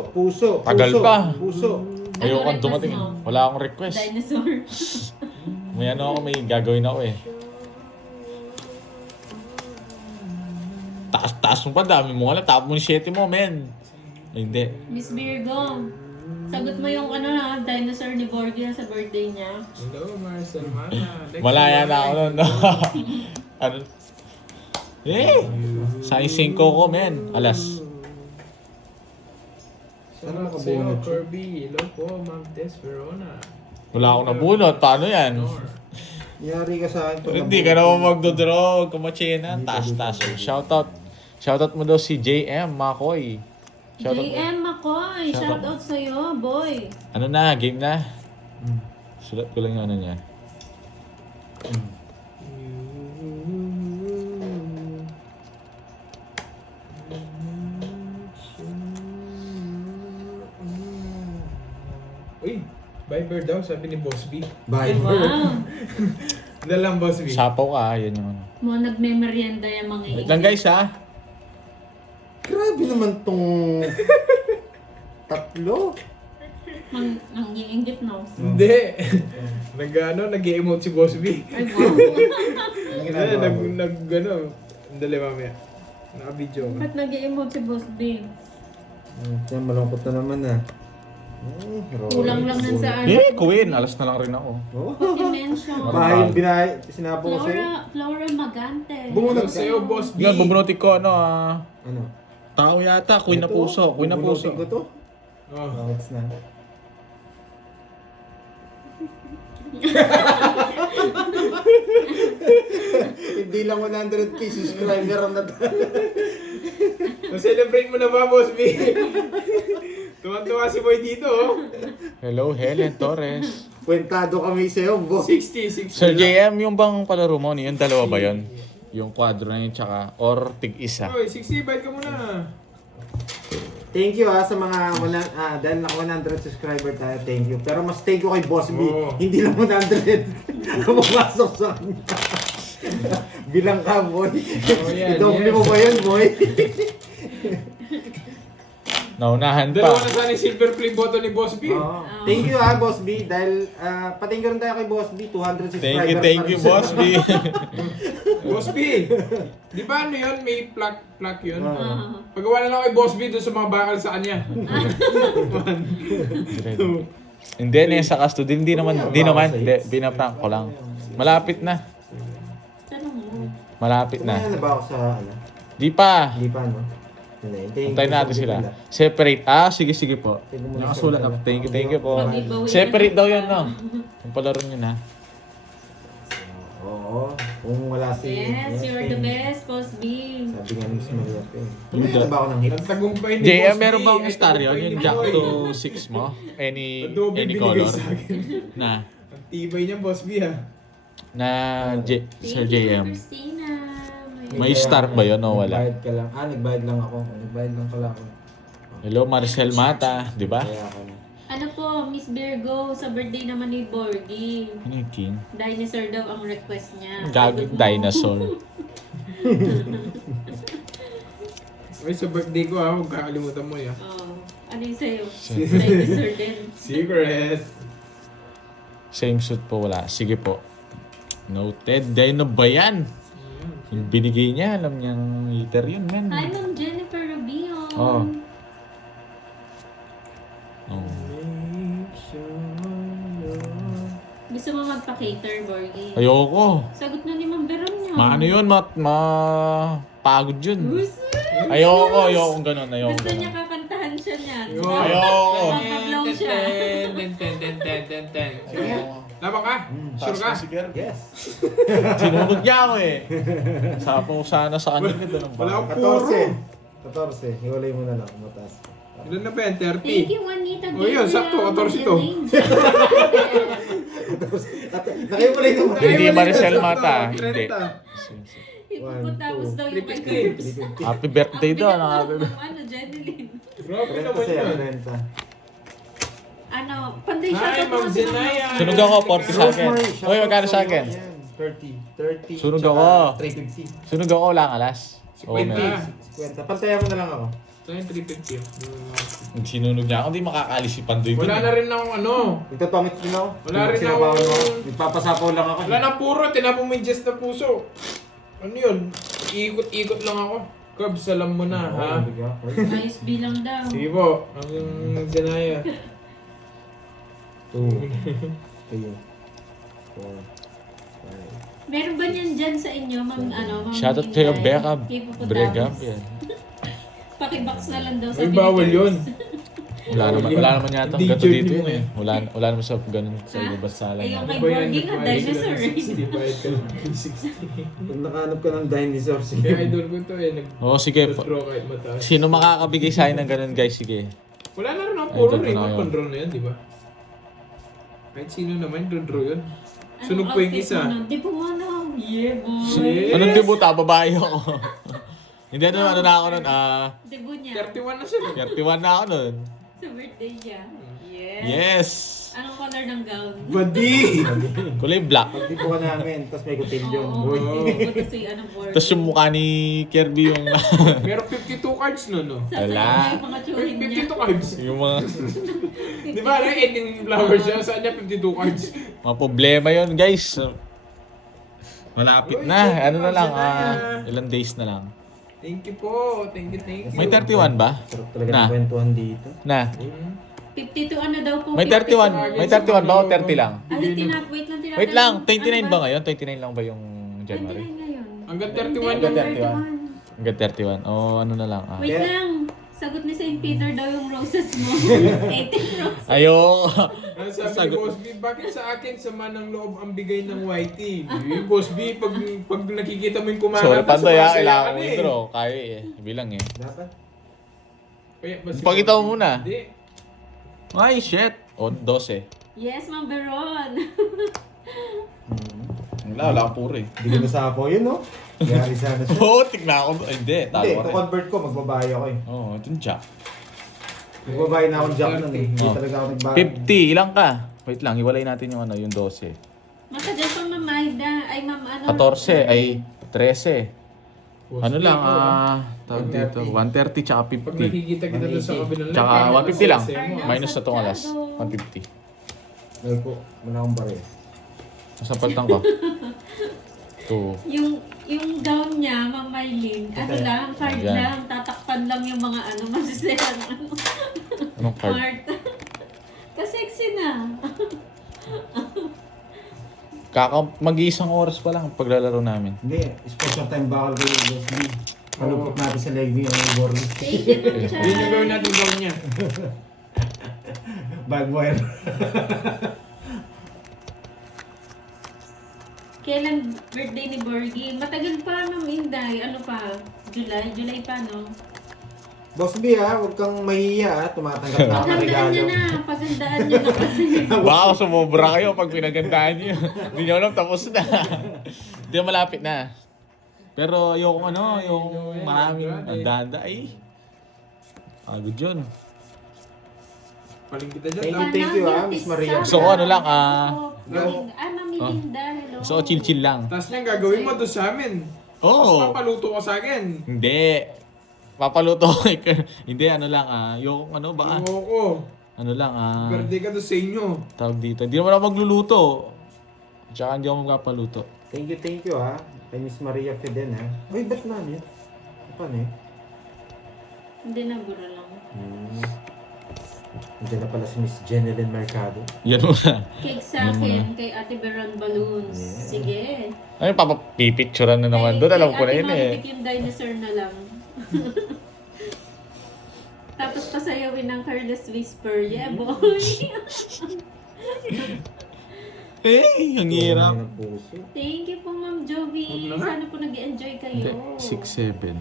puso. Tagal pa. Puso. Ayoko request dumating. mo? Wala akong request. Dinosaur. May ano ako, may gagawin ako eh. Taas mo pa, dami mo alam. Tapos mo yung 7 mo, men. Ay, hindi. Miss Virgo. Sagot mo yung dinosaur ni Borgie sa birthday niya. Hello, Marcel Mana. Malaya na ako nun. Ano? Eh! Size 5 ko, men. Alas. Shout Saan out nakabunot sa'yo, siya? Kirby. Hello po, Ma'am Des Verona. Wala akong nabunot. Paano yan? Nor. Yari ka sa akin. pag Hindi ka naman magdodraw. Kumachina. Taas. Shoutout mo daw si JM Makoy. Shoutout. JM Makoy. Shout out sa'yo, boy. Ano na? Game na? Sulat ko lang yung ano niya. Uy, Viber daw, sabi ni Boss B. Bye. Wow. Dalang Boss B. Sapaw ka. Yan yung ano. Mga nagme-merienda yung mga Wait lang guys ha. Grabe naman tong 3. Ang iinggit, no? Hindi. Nag-emote si Boss B. Ay, wow. Ang ginagawa mo. Ano, dali mamaya. Naka-video ka. Ba't nag-i-emote si Boss B? Yan, malungkot na naman ah. Kulang lang nun sa ano. Queen, alas na lang rin ako. Oh. Pag-mention. Bahay yung sinapo ko sa'yo. Flora Magante. Bumunod Ano sa'yo, Boss B? Yan, bumunutin ko ano Ano? tao yata, Queen na Ito, puso, Queen na puso. bubunutin ko to. Oh. Bakit na? Hindi lang 100k subscriber ang Na-celebrate mo na ba, Boss B? Tuwan-tuwa si Boy dito, oh. Hello, Helen Torres. Kwentado kami sa'yo, boss. 60. Sir JM, yung bang palaro mo, yung dalawa ba yun? Yung quadro na yun, tsaka, or tig-isa? Oy, 60, bayad ka muna. Thank you sa mga dahil naka 100 subscriber tayo, thank you. Pero mas thank you kay Boss B. Oo. Hindi lang 100 pumasok sa kanya. Bilang ka, boy. yan, Idoble yes. mo ba yun, boy? Naunahan Dalawa pa. na sana yung silver play button ni Boss B. Oo. Thank you Boss B. Dahil pa-thank you rin tayo kay Boss B. 200 subscribers. Thank you, Boss B. Boss B, di ba ano yun? May plaque yun? Oo. Pagawa na lang kay Boss B doon sa mga bakal sa kanya. Hindi, nasa custody. Hindi naman, binaprank ko lang. Malapit na. Tanong mo. Malapit na. Kumain na ba ako sa ano? Di pa. Hindi pa, no? Antayin natin sila. Separate. Sige po. Nakasulat na. Thank you po. Separate daw yan, no? Yung palaro nyo na. Oo. Kung wala si... Yes, you're the best, Boss B. Sabi nga ni Miss Maria Pen. Kumain na ba ako ng hit? Nagtagumpay ni JM, Boss B. meron bang Ay, star yun? tagumpay Yung ni Jack Boy. to 6 mo? Any Adobe binigay color? sa akin. Na? Ang tibay niya, Boss B, ha? Na Sir Thank you, JM. Christina. May star ba yun o wala? Nagbayad ka lang. Nagbayad lang ako. Nagbayad lang pala ako. Hello, Maricel Mata. Di ba? Kaya ako na. Ano po, Miss Virgo, sa birthday naman ni Borgie. Ano yung king? Dinosaur daw ang request niya. Gagawin Sagot mo. dinosaur. Ay, sa birthday ko, ha? Huwag kakalimutan mo, ya. Oh, ano yung sa'yo? Dinosaur din. Secret. Same suit po wala. Sige po. Noted. Dino ba yan? Yung binigay niya, alam niyang heater yun, men. Hi, Ma'am Jennifer Rubio. Oh. Oh. Gusto mo magpa-cater, Borgie? Ayoko. Sagot na ni Ma'am Veron niya. Maano yun? Pagod yun. Gusto. Ayoko ganun. Ayoko Gusto niya ganun. kakantahan siya niyan. Ayoko. Makablow siya. Ten. Sige. Laban ka? Sure ka? Yes. Sinunod niya ako eh. Sapo sana sa kanya doon ang Wala baka. akong puro. 14. Hiwalay mo na lang. Mataas. Ilan na ba yan? 30? Thank you, Juanita. Oh, yun, sakto, 14 to. Nakahiwalay naman. Hindi Maricel Mata. Hindi. 30. Ipuputapos daw yung kay 350. Happy birthday daw. Ano, Jeneline? Grabe 30 naman sa'yo. yan. 30. Ano, panday siya. Hi, Ma'am Zenaya. Sunog ako, 40 sa akin. Uy, magkano sa akin? 30. Sunog tsaka ako. 350. Sunog ako, wala alas. Oo, 50. meron. 50. Pantayan mo na lang ako. Ito yung 350. Pag sinunog niya ako, hindi makakalis si Pandoy doon. Wala na rin akong ano. Nagtapangit din ako. Wala rin Sinabawan ako. mo. Nagpapasapaw lang ako. Wala na puro, tinapon mo yung just na puso. Ano yun? Ikot-ikot lang ako. Cubs, alam mo na, ha? Ayos bilang daw. Sige po, ang Zenaya. 2, 3, 4, 5. Meron ba niyan dyan sa inyo, Ma'am, Ma'am Shoutout kayo, Inday? Becca. Ipuputapos. Brega. Yan. Pakibox na lang daw sa Ay, bawal yun. Wala naman yata ang Hindi gato yun dito yun eh. Wala naman sa ganun sa Ha? ibang sala Ay, yung namin. kay Borgie nga, dinosaur eh. 60, bayad ka lang ng 60. Pag nakahanap ka ng dinosaur, sige. Kaya idol ko to eh, Oo, sige po. nag-draw kahit mataas. Sino makakabigay sa akin ng ganun guys? Sige. Wala na rin ang puro Idol ko rin, na yun. pan-draw na yan, di ba? Kahit sino naman, draw yun. Anong Sunog pa yung outfit isa. mo nun? Di po mo na. Yeah, boy. Yes! Anong debut? Babae ako. Hindi ano na ako nun. Debut niya. 31 na siya. 31 na ako nun. Sa birthday niya. Yes. Yes! Anong color ng gown? Badi! Kulay black. Pagdipo ka namin, tapos may kutilyon. Oo, Boy. oo. Si ano, Borgie. Tapos yung mukha ni Kirby yung Pero 52 cards no, no? Sasayaw Wala. na yung mga tsuhin niya. 52 cards. yung mga, Di ba, 18 flowers siya. Saan niya 52 cards? mga problema yon guys. Malapit na. Ano na lang, ilang days na lang. Thank you po. Thank you. May 31 ba? Sarap talaga Na. ng kwentuhan dito. Na. 52 ano daw po? May 31. May 31 ba o 30 lang? Ay, Wait lang, 29 ba ngayon? 29 lang ba yung January? 29 ngayon. Hanggang 31 Hanggang lang. 31. Hanggang 31. O ano na lang. Ah. Wait lang. Sagot ni St. Peter daw yung roses mo. 18 roses. Ayoko. Ang sabi ni Sagot. Boss B, bakit sa akin sama ng loob ang bigay ng whitey? Boss B, pag nakikita mo yung Sorry, kumakanta, Pandoy ha. sumasaya Kailangan ka ko na eh. intro. Kaya eh. Bilang eh. Dapat? Kaya ba si Pakita mo Boss B? muna. Hindi. Ay, shit. O, 12. Yes, Ma'am Beron. Wala akong puro eh. Hindi ko nasapo yun, no? Yari sana siya. Oo, tignan ako. Ay, hindi. Hindi, Talo ka rin. kukonvert ko, magbabayo ako eh. Oo, ito yung jack. Magbabayo na akong jack nun eh. Hindi Oh. talaga ako nagbayo. 50. Ilang ka? Wait lang, hiwalay natin yung ano, yung 12. Matagal pa Ma'am Aida. Ay, Ma'am ano. 14 ay 13. Boss Ano B, lang, ako, tawag dito, 130 tsaka Pag 50. nakikita kita doon sa kabilang Tsaka line, 150 lang. masaya mo. Minus na tong alas. 150. Ay po, wala akong baril. Masapaltan ko. 2. Yung gown niya, Ma'am Mylene, ano Okay. lang, card Ayan. lang, tatakpan lang yung mga ano, masisirang ano, Anong card? heart. Kasexy na. Mag-iisang oras pa lang ang paglalaro namin. Hindi, special time bakal kayo, Boss B. Palupot natin sa live yung board. Thank you, Richard. Yun yung gawin natin gawin niya. Bagwire. Kailan birthday ni Borgie? Matagal pa, Ma'am Inday. Ano pa? July? July pa, no? Boss B ha, huwag kang mahiya ha. Tumatanggap na ako ng Paghandaan niyo regalo. na. Paghandaan niyo na kasi. Baka sumobra kayo pag pinagandaan niyo. Hindi niyo alam, tapos na. Hindi malapit na. Pero yung ano, yung maraming andanda ay. Agad yun. Paling kita dyan. Thank you, Miss Maria. Gusto ko ano lang, Ma'am Melinda, hello. So, chill-chill lang. Tapos niyan gagawin mo doon sa amin. Oo. Tapos papaluto ka sa akin. Hindi. Papaluto ko. Hindi, ano lang, yung ano ba? Oo. Ano lang, Birthday ka doon sa inyo. tawag dito. Hindi naman ako magluluto. Tsaka hindi ako magpapaluto. Thank you ha. Kay Miss Maria Feden ha. Uy, ba't na yun? Paano eh? Hindi na, buro lang. Nandiyan na pala si Miss Jeneline Mercado. Yan mo na. Cake sa akin, kay Ate Beron Balloons. Yeah. Sige. Ay, papapipicturean na naman doon. Alam ko na yun eh. Ate yung dinosaur na lang. Tapos pasayawin ng Careless Whisper. Yeah, boy. Eh, ang hirap. Ng puso. Thank you po, Ma'am Jovi. Huwag na nga. Sana po nag-enjoy kayo. Hindi, 6-7.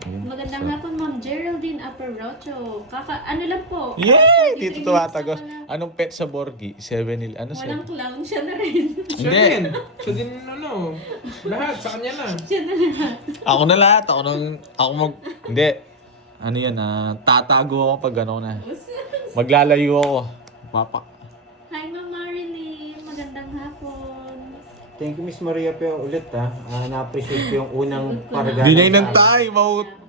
Ayun. Magandang hapon, Ma'am Geraldine Aparocho. Ano lang po? Yay! Dito Dito tumatagos. Anong pet sa Borgi? 7 ano Walang 7? clown, siya na rin. Siya Hindi. din. Siya din ano. Lahat sa kanya na. Siya na lahat. Ako na lahat. Hindi. Ano yan, tatago ako pag ano na. Maglalayo ako. Papa. Hi, Ma'am Marilyn. Magandang hapon. Thank you Miss Maria pero ulit ha. Na-appreciate ko yung unang paragana. Dinay ng tayo.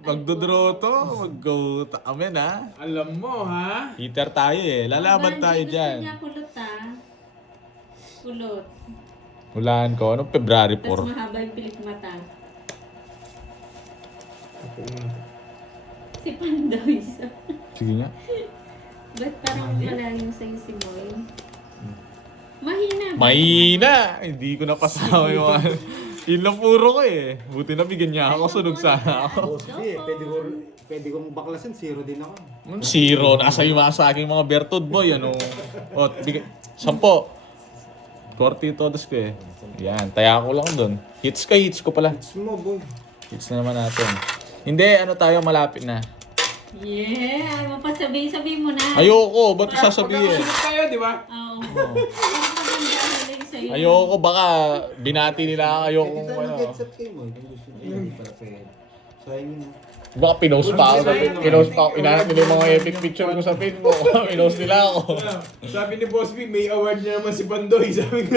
Magdodraw to. Mag-go. Amen ha. Alam mo ha. Heater tayo eh. Lalaban Ma'am tayo Margie, dyan. Gusto niya kulot Kulot. Hulaan ko. Anong February 4? Tapos mahaba yung pilik mata. Si Pandaw isa. Sige nga. Ba't parang malalim sa'yo si Boy? Mahina ba? Mahina! Hindi ko napasama yung mga... Yun lang puro ko eh. Buti na bigyan niya ako. Sunog sana ako. Boss B, pwede kong baklasin, zero din ako. 0. Nasa yung mga sa aking mga Bertud boy. Ano? O, 10. 40 todos ko eh. Yan. Taya ko lang dun. Hits ko pala. It's mo boy. Hits na naman natin. Hindi, ano tayo, malapit na. Yeah! Mapasabihin mo na. Ayoko, ba't ko sasabihin? Pagkakasunod tayo, di ba? Oo. Maganda ang galing sa'yo. Ayoko, baka binati nila ayoko Pwede kung tayo ano. mag-headset kayo mo. Kung gusto nyo. Hindi pala pwede. Sayang yun. Baka pinost pa ako. Pinost pa ako. Inahanap nila yung mga epic picture ko sa Facebook. Pinost nila ako. Sabi ni Boss B, may award na naman si Pandoy. Sabi ko.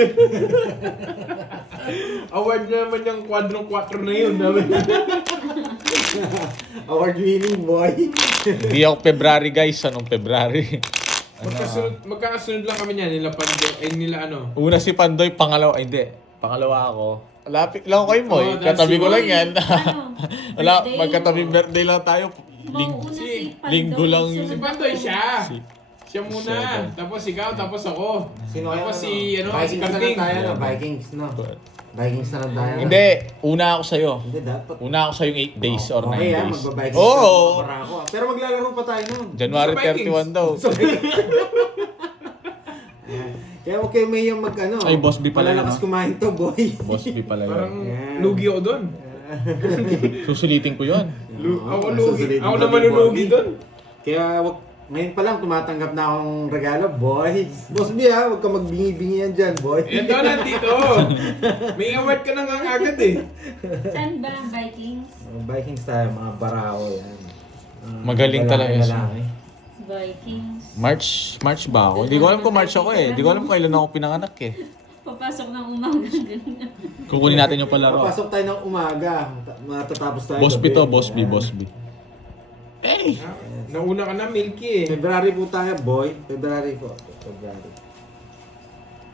Award na naman yung quadrong 4 na yun. Sabi ko. Award winning boy. Hindi ako February guys. Anong February? Magkakasunod lang kami niyan. Nila Pandoy. Nila ano. Una si Pandoy, pangalawa. Ay, hindi. Pangalawa ako. Lapit lang ako kay Moy. Oh, that's Katabi ko Moy. lang yan. Ano? Wala, Birthday magkatabi mo. birthday lang tayo. Mauuna si Pandoy, linggo lang yun. sunod Si Pandoy ako. siya. Si- Siya muna. Seven. Tapos ikaw, tapos ako. Sino kaya Tapos si, ano, si Vikings na lang Karting. tayo, no? Vikings, no? Vikings na lang tayo. Hindi, una ako sa'yo. Hindi, dapat. Una ako sa'yo 8 days or 9 Okay, days. magbabiking Oo! para ako. Pero maglalaro pa tayo nun. January Sa Vikings. 31 daw. Kaya huwag kayo may yung ano. Ay, Boss B pala Malalakas yun, no? kumain to, boy. Boss B pala Parang yun. Yan. lugi ako doon. Susulitin ko yun. Ako Oo, lugi. susulitin Ako mo naman ni lugi Bobby. doon. Kaya wag, ngayon pa lang tumatanggap na akong regalo, boy. Boss B ha, huwag ka magbingi-bingi yan dyan, boy. Ito, nandito. May award ka na nga agad eh. Saan ba, Vikings? Vikings tayo, mga barao yan. Magaling talaga lalaki, siya. lalaki. Vikings. March ba ako? Hindi ko alam kung March ako eh. Hindi ko alam kung kailan ako pinanganak eh. Papasok ng umaga. Kukunin natin yung palaro. Papasok tayo ng umaga, matatapos tayo. Boss B gabi. to, Boss B, Yan. Boss B. Eh! Nauna ka na, Milky eh. February po tayo, boy. February po. February.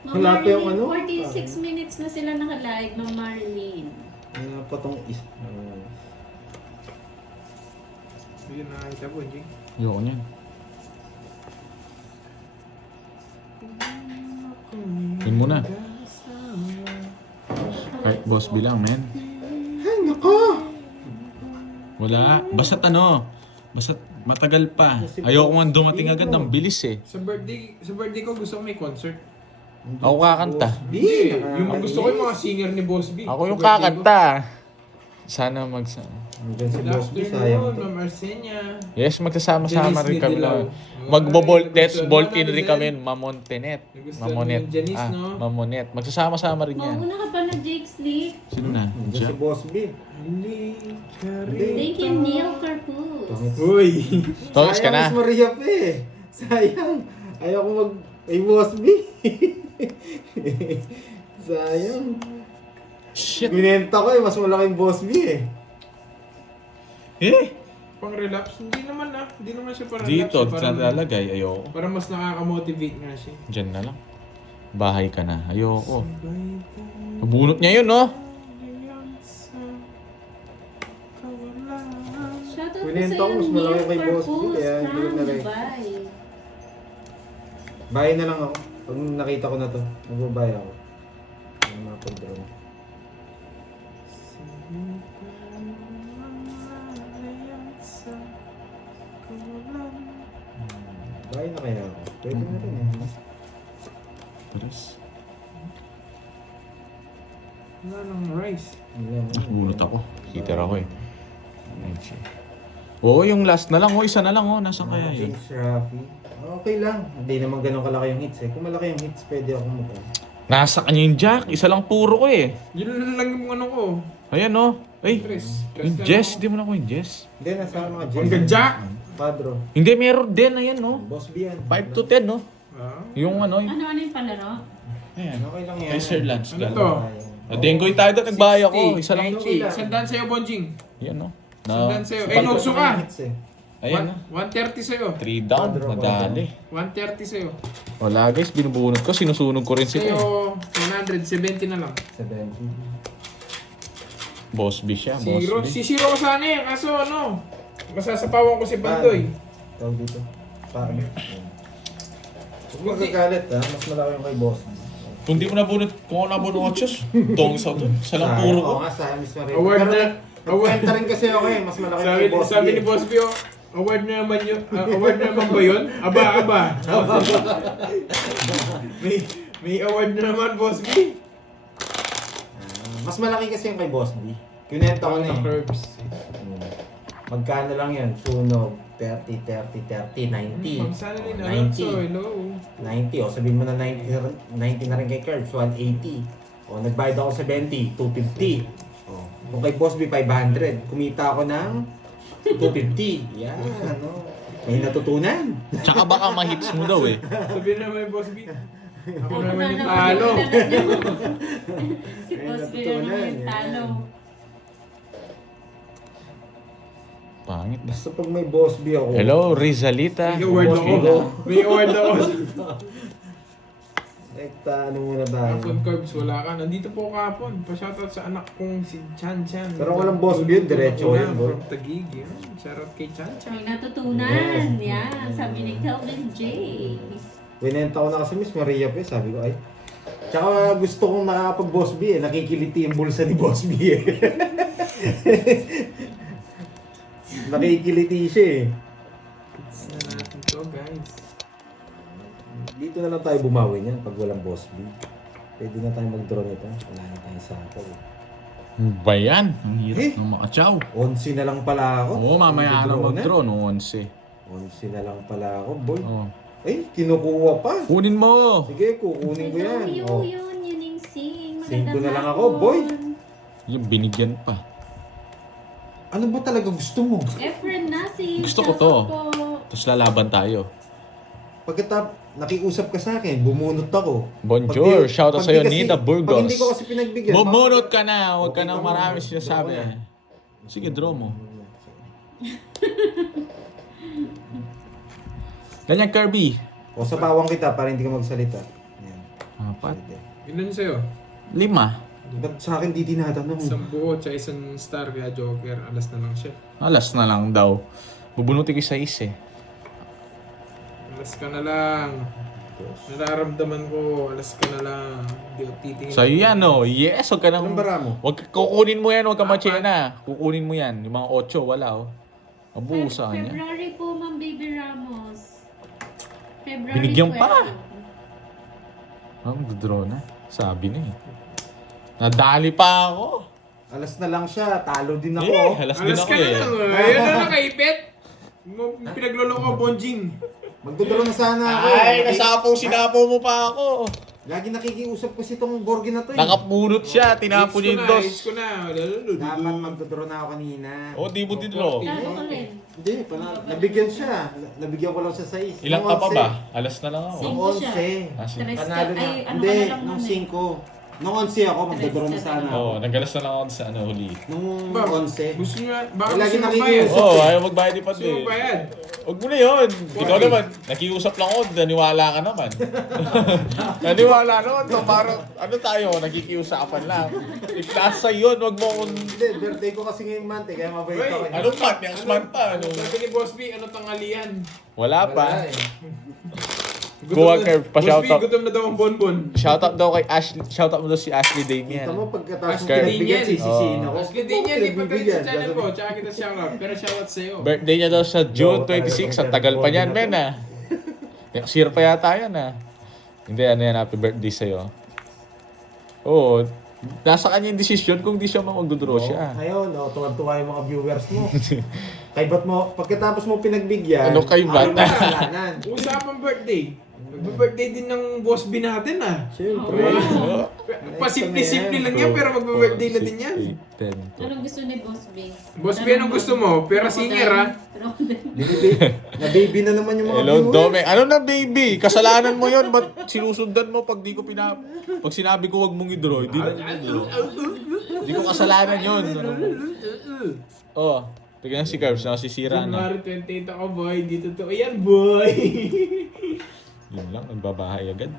Ma'am Wala pa yung Marlene, ano? 46 minutes na sila nakalive, Ma'am Marlene. Ano pa tong Hindi na nakita po, Jing. Ayoko niyan. Yun muna. Kahit Boss B lang, men. Ay, nako! Wala. Basta't ano. Basta't matagal pa. Ayoko man dumating agad ng bilis eh. Sa birthday ko gusto ko may concert. Ako kakanta. Hindi, yung gusto ko yung mga singer ni Boss B. Ako yung Sa birthday ko. kakanta. Sana Hanggang si Good Boss B, sayang afternoon, to. Ma'am Arsenia. Yes, magsasama-sama Janice rin kami Nidilaw. noon. Magbo-voltes, Ay, voltin nagustuhan rin mo, kami, Zen? Mamontenet. Nagustuhan Mamonet. mo yung Janice, no? Mamonet. Magsasama-sama rin yan. Mauna ka pa na, Jake Sleep. Sino na? Hanggang si Siya? Boss B. Thank you, Neil Carpus. Uy! Tongis ka na. Sayang, Miss Maria pa eh. Sayang. Ayaw ko mag... Ay, Boss B. Sayang. Shit. Binenta ko eh, mas malaking Boss B eh. Eh? Pang relapse? Hindi naman ah. Hindi naman siya para Dito, relapse. Parang, nalalagay. Ayoko. para mas nakaka-motivate nga siya. Diyan na lang. Bahay ka na. Ayoko. Nabunot niya yun, no? Shoutout po Binenta sa'yo, ko, mas malaki Neil kay Boss B, Carpus kaya hindi ko from na rin. Dubai. Bahay na lang ako. Pag nakita ko na to, magbabay ako. Ano mga pag-draw. Bahay na kaya ako. Pwede na rin eh. Pares. Wala nang rice. Nabunot ako. Heater ako eh. Oo, yung last na lang. Oh, isa na lang. Oh, nasaan kaya yun? James Rafi. Okay lang. Hindi naman ganun kalaki yung hits eh. Kung malaki yung hits, pwede ako mag Nasa kanya yung jack. Isa lang puro ko eh. Yun lang yung ano ko. Ayan, oh. Ay, Tres. yung Jess. Di mo na ko yung Jess. Hindi, nasa mga Hanggang Jack? Padro. Hindi, meron din. Ayan, no? Boss B yan. 5 to 10, no? Ah. Yung ano, yung... Ano yung palaro? Ayan. Okay lang yan. Kay Sir Lance. Ano Ano to? Dengoy tayo doon. Nagbahay ako. Isa lang. 90. Sandaan sa'yo, Bonjing. Yan, no? Sandaan Na, sa'yo. Eh, nogso ka. ayan, no? 130 sa'yo. 3 down. Madali. 130 sa'yo. Wala, guys. Binubunot ko. Sinusunog ko rin sila. eh. Sa'yo, 170 na lang. 70. Boss B siya. Boss Zero. B. Si Zero ko sana eh. Kaso ano, masasapawan ko si Pandoy. Tawag dito. Paano? Huwag magagalit ha. Mas malaki yung kay Boss B. Kung di mo nabunot, kung ako nabunot ko, Diyos, tong sa doon. Sa lang puro ko. Oo nga, sa Miss Maria. Award Pero na- nagkwenta rin kasi ako eh. Mas malaki yung kay Boss B. Sabi ni Boss B, oh, award na naman yun. Award na naman ba yun? Aba. may award na naman, Boss B. Mas malaki kasi yung kay Boss B. Kinenta ko na eh. Curves. Magkano lang yan? Sunog. 30, 30, 30, 90. Magsana rin 90. Alonso, hello. 90. O sabihin mo na 90 na rin kay Curbs. 180. O nagbayad ako 70. 250. O kung kay Boss B 500. Kumita ako ng 250. Yan. Ano. May natutunan. Tsaka baka ma-hits mo daw eh. Sabihin naman, Boss B. Ako Ako naman yung naman talo. Si Boss B na naman yung talo. Pangit na. Basta pag may Boss B ako. Hello, Rizalita. May award Boss ako. B. May award ako. Ekta, ano muna tayo. Kapon Carbs, wala ka. Nandito po kapon. Pa-shoutout sa anak kong si Chan Chan. Pero walang boss yun, diretso yun, boy. From Taguig, yun. Shoutout kay Chan Chan. May natutunan. Yan, sabi ni Calvin J. Winenta ko na kasi Miss Maria pa, sabi ko ay. Tsaka gusto kong nakakapag-Boss B eh. Nakikiliti yung bulsa ni Boss B eh. Nakikiliti siya eh. Hits na natin to, guys. Dito na lang tayo bumawi niyan pag walang Boss B. Pwede na tayo mag-draw nito. Wala na tayong sapaw. Ba yan? Ang hirap Eh? ng makachaw. 11 na lang pala ako. Oo, mamaya Mag-draw na na. mag-draw no, 11. 11 na lang pala ako, boy. Oh. Ay, kinukuha pa. Kunin mo! Sige, kukunin ko yan. Oh. Yun yung sing. Singko na lang Magandang ako, boy. hapon. Yung binigyan pa. Ano ba talaga gusto mo? Efren Nasi. Gusto ko to. shoutout po. Tapos lalaban tayo. Nakiusap ka sa akin, bumunot ako. Bonjour! Shoutout Pag sa'yo, di kasi- Nita Burgos. Pag hindi ko kasi pinagbigyan. Bumunot ka na! Huwag ka Okay nang ka marami muna. sinasabi. Draw mo na. Sige, draw mo. Ganyan, Kirby. O sa bawang kita para hindi ka magsalita. Yan. Apat. Sige. Ilan sa'yo? 5. Ba't sa akin di tinatanong? Isang buo, tsaka isang star kaya Joker. Alas na lang siya. Alas na lang daw. Bubunutin ko sa eh. Alas ka na lang. Nararamdaman ko, alas ka na lang. Hindi ko titingin. Sa'yo yan, no? Yes, huwag ka nang... Anong bara mo? Kukunin mo yan, huwag ka machena. Kukunin mo yan. Yung mga 8, wala, oh. Abusa ka niya. February po, Ma'am Baby Ramos. February Binigyan 12. pa. Magdodraw na. Sabi na eh. Nadali pa ako. Alas na lang siya, talo din ako. Eh, alas din Alas ako ka na eh. lang. Ayun na nakaipit. Pinagloloko ko, Bonjing. Magdodoro na sana ako. Ay, sinapaw mo pa ako. Lagi nakikiusap kasi itong Borgi na to eh. Nakapulot siya, tinapon yung dos. Hits ko na. Dapat magdodoro na ako kanina. O, di mo din lo. Talo ko rin. Hindi, nabigyan siya. Nabigyan ko lang sa 6. Ilang ka pa ba? Alas na lang ako. Nung Cinco siya. 11. Ah, sige. Tres ka. Panalo na. Ay, ano Hindi, ka na lang nung nun eh. 5. Nung 11 ako, magdodoro na sana ako. Oo, nagalas na lang ako sa ano, huli. Nung Ba, 11. Gusto nyo, baka Lagi gusto mo nakikiusap. bayad. Oo, ayaw magbayad ni Gusto Pande. mo bayad. Huwag mo na yun. Ikaw naman, nakiusap lang ako, naniwala ka naman. Naniwala naman to, parang ano tayo, nakikiusapan lang. Iklasa yun, huwag mo akong... Hindi, birthday ko kasi ngayong month eh, kaya mabait ako. Anong month? Next month pa, ano? Sabi ni Boss B, ano tanghalian? Wala pa. Wala eh. Go, Curve, pa-shoutout. Boss B, gutom na daw ang bonbon. Shoutout daw kay Ashley, shoutout mo daw si Ashley Damian. Kita mo pagkatapos ng Ashley pinagbigyan, Daniel. sisisihin ako. Mas ganda niya, di pa tayo sa channel ko. Tsaka kita shoutout. Pero shoutout sa'yo. Birthday niya daw sa June 26, ang tagal pa niyan, men ah. Next year pa yata yan ah. Hindi, ano yan, happy birthday sa'yo. Oo, nasa kanya yung desisyon kung di siya magdodraw siya. Ngayon, tuwan-tuwa yung mga viewers mo. Kay ba't mo, pagkatapos mo pinagbigyan, Ano kay ba't? ayaw mo kasalanan. Usapang birthday. Magbe-birthday din ng Boss B natin ah. Siyempre. Oo. Pasimple-simple lang yan, pero magbe-birthday na din yan. 10. Anong gusto ni Boss B? Boss B, anong gusto mo? Pero singer ah. Na-baby na naman yung mga Hello, viewers. Dome. Ano na, baby? Kasalanan mo yun. Ba't sinusundan mo pag di ko Pag sinabi ko wag mong i-draw, di na i-draw. Di ko kasalanan yun. Oh, tignan si Curbs, nasisira na. January 28 ako boy, di totoo yan boy. Yun lang, nagbabahay agad.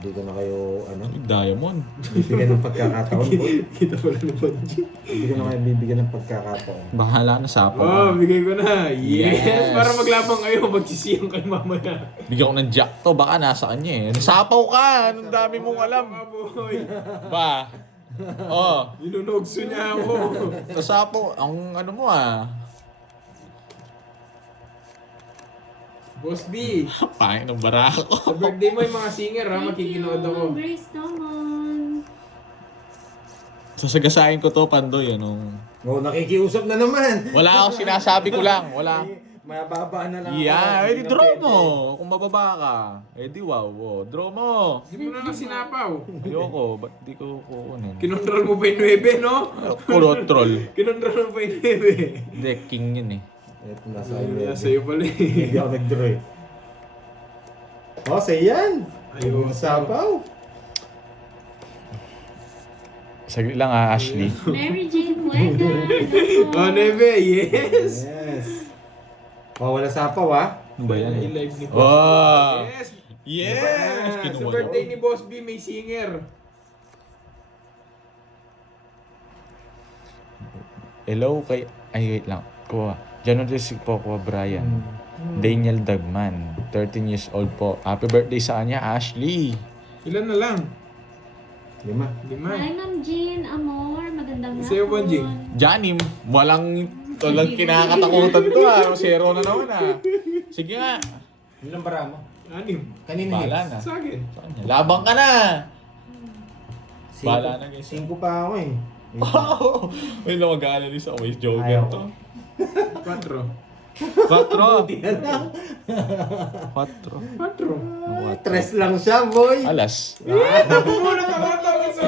Hindi ko na kayo, Diamond. bibigyan ng pagkakataon, boy. Kita pala na Bonji. Hindi ko na kayo bibigyan ng pagkakataon. Bahala na sa Oh, ako. bigay ko na. Yes! Yes. Para maglabang kayo, magsisiyang kayo mamaya. Bigyan ko ng jack to, baka nasa kanya eh. Nasapaw ka! Anong dami mong alam? Mga boy. Ba? Oh, Ninunogso niya ako. nasapaw. Ang ano mo ah. Boss B, Pangin ng barako. sa birthday mo yung mga singer ha, makikinood ako. Grace naman. Sasagasain ko to, Pandoy. Anong... Oh, nakikiusap na naman. Wala akong sinasabi ko lang. Wala. Mababa na lang. Yeah, ako. eh di draw mo. Kung mababa ka. Eh di wow. Oh, draw mo. Hindi mo na lang sinapaw. Ayoko, ba't di ko kukunin? Kinontrol mo pa yung 9, no? Puro troll. Kinontrol mo pa yung 9. Hindi, king yun eh. Ito nasa Nasa iyo pala eh. Hindi ako nag-draw eh. Oh, say yan. Ayun. Sapaw. Saglit lang ah, Ashley. Mary Jane Muega. Oh, 9, yes! Yes. Oh, wala sapaw ah. Ano ba yan? I-live ni Oh! Yes! Yes! Sa Kinuha birthday ko. ni Boss B, may singer. Hello kay... Ay, wait lang. Kuha. January 6 po, kuha Brian. Daniel Dagman. 13 years old po. Happy birthday sa kanya, Ashley. Ilan na lang? 5. 5. Hi, Ma'am Jean, Amor. Magandang Sa'yo ba, Jean? Janim, walang kinakatakutan to ah. Zero na naman ah. Sige nga. Ilang bara mo? 6. Kanina Bahala hits? na. Sa akin. Labang ka na. Cinco- Bahala na, guys. 5 pa ako eh. Wow! May nawagala din sa Always Joker Ayaw to. ko. 4. 4. 4. 4. Tres lang siya, boy. Alas. Muna tawa-tawa sa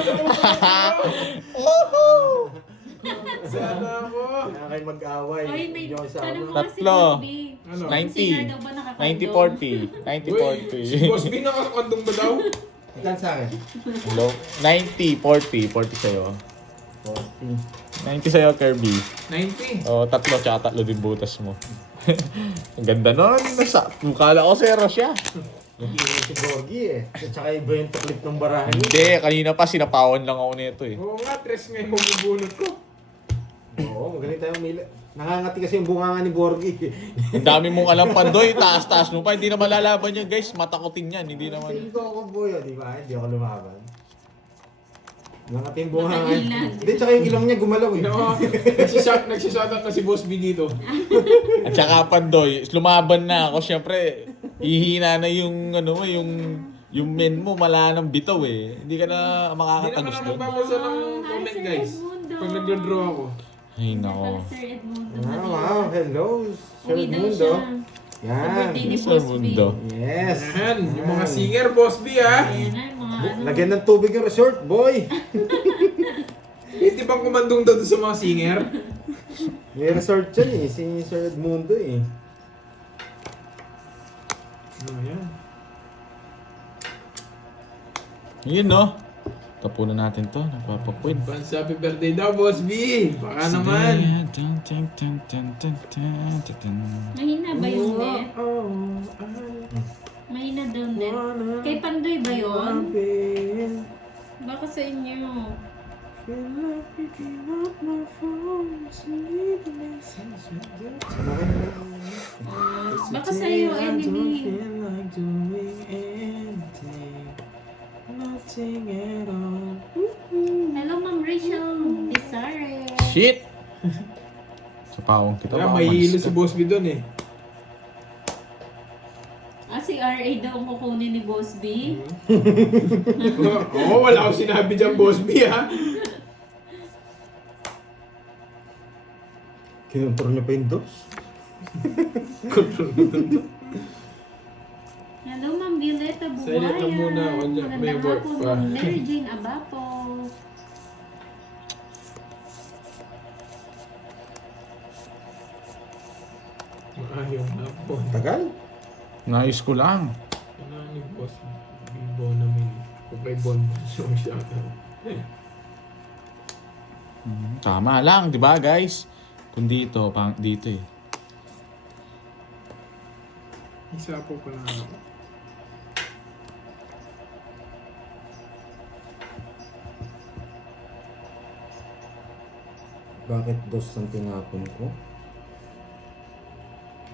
Sana ako. Kaya kayo mag-away. Ay, may Hindi ako tanong sama. mo kasi Tatlo. Boss B. Ano? 90. daw ba nakakandong? 90-40. 90-40. Boss B, nakakandong ba daw? Ilan sa akin? Hello? 90-40. 40 sa'yo. 40. 90 sa'yo, Kirby. 90. O, tatlo, tsaka tatlo din butas mo. Ang ganda nun. Mukala ko zero siya. Nag-iwan si Borgie eh. At saka iba yung taklip ng barahan niya. Hindi, kanina pa sinapawan lang ako nito eh. Oo nga, 3 ngayon mabubunot ko. Oo, magaling tayo umila. Nakangati kasi yung bunganga ni Borgie. Ang dami mong alam, Pandoy. Taas-taas mo pa. Hindi na malalaban yan, guys. Matakotin yan. Hindi naman. Tingin ko ako, boy, oh, di ba? Hindi ako lumaban. Nakangati yung bunganga. Hindi, tsaka yung ilong niya gumalaw eh. No, nagsishoutout na si Boss B dito. At saka, Pandoy, lumaban na ako. Siyempre, ihina na yung, ano mo, yung men mo, wala nang bitaw eh. Hindi ka na Hindi naman makakatagos ako doon. magbabasa ng Hi, comment, Sir guys. Edmundo. Pag nagdo-draw ako. Ay, nako. Pala, Sir Edmundo. Ah, wow, hello, Sir Uwi daw Mundo. siya. Sa Yan. birthday ni Sir Boss B. Mundo. Yes. Ayan, yung mga singer, Boss B, ha? Ayan na, yung mga ano. Lagyan ng tubig yung resort, boy. Hindi bang kumandong daw doon sa mga singer? May resort yan eh, si Sir Edmundo eh. Ano yan? Yun, no? Tapunan natin to. Nagpapakwid. Advance happy birthday daw, Boss B! Baka naman. Mahina ba yung net? Oh, Mahina daw net. Kay Pandoy ba yun? Baka sa inyo. Baka sa iyo, enemy. Hello, Ma'am Rachel Desare. Shit! Sa pawang kita Kaya baka may hilo malis si ka. Boss B doon eh. Si RA daw ang kukunin ni Boss B. Oo, wala akong sinabi dyan, Boss B, ha? Kinontrol niya pa yung dos. Hello, Ma'am Violeta Buwayan. Silent lang muna, wala, may Magandang work hapon, pa. Ma'am Mary Jane Abapo. Ayaw na po. Tagal. Nais ko lang. Ano ni Boss B namin? Kung may bonbon siya. Tama lang, di ba guys? Kung dito, dito eh. Isa po pa na ako. Bakit dos ang tinapon ko?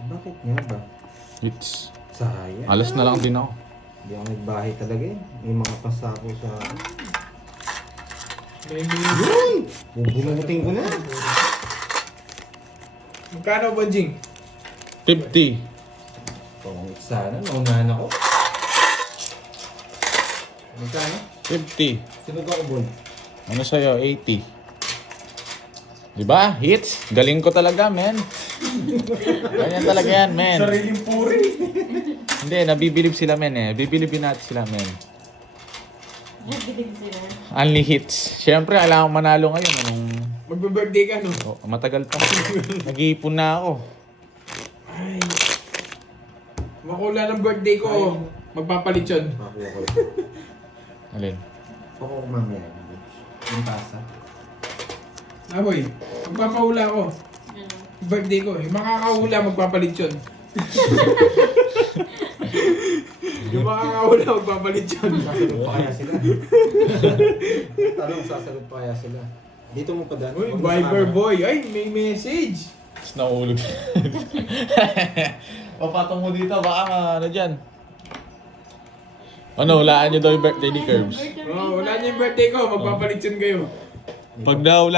Bakit nga ba? It's, Sayang. alas na lang din ako. Hindi ako nagbahay talaga eh. May mga pasako sa... May Yun! Bubunutin ko na. Magkano, Bonjing? 50. Pangit sana. Naunahan ako. Magkano? 50. Sunod ako, boy. Ano sa'yo? 80. Diba? Hits. Galing ko talaga, men. Ganyan talaga yan, men. Sariling puri. Hindi, nabibilib sila, men eh. Bibilibin natin sila, men. Nagbilig sila. Only hits. Siyempre, alam ko manalo ngayon. Anong... Magbe-birthday ka, no? Oh, matagal pa. Nag-iipon na ako. Ay. Makula ng birthday ko. Magpapalit yun. Makuha ko. Alin? Ako mamaya. Yung tasa. Ah, boy. Magpapahula ako. Ano? Birthday ko. Yung makakahula, magpapalit yun. Yung makakawala, magpapalit yun. Sasagot pa kaya sila? Tanong, sasagot pa kaya sila? Dito mo pa daan. Uy, Huwag mo sa Viber camera. boy. Ay, may message. Tapos nahulog. Papatong mo dito, baka ano dyan. Ano, hulaan niyo daw yung birthday ni Curbs. Oh, wala niya yung birthday ko. Magpapalit yun kayo. Pag nawala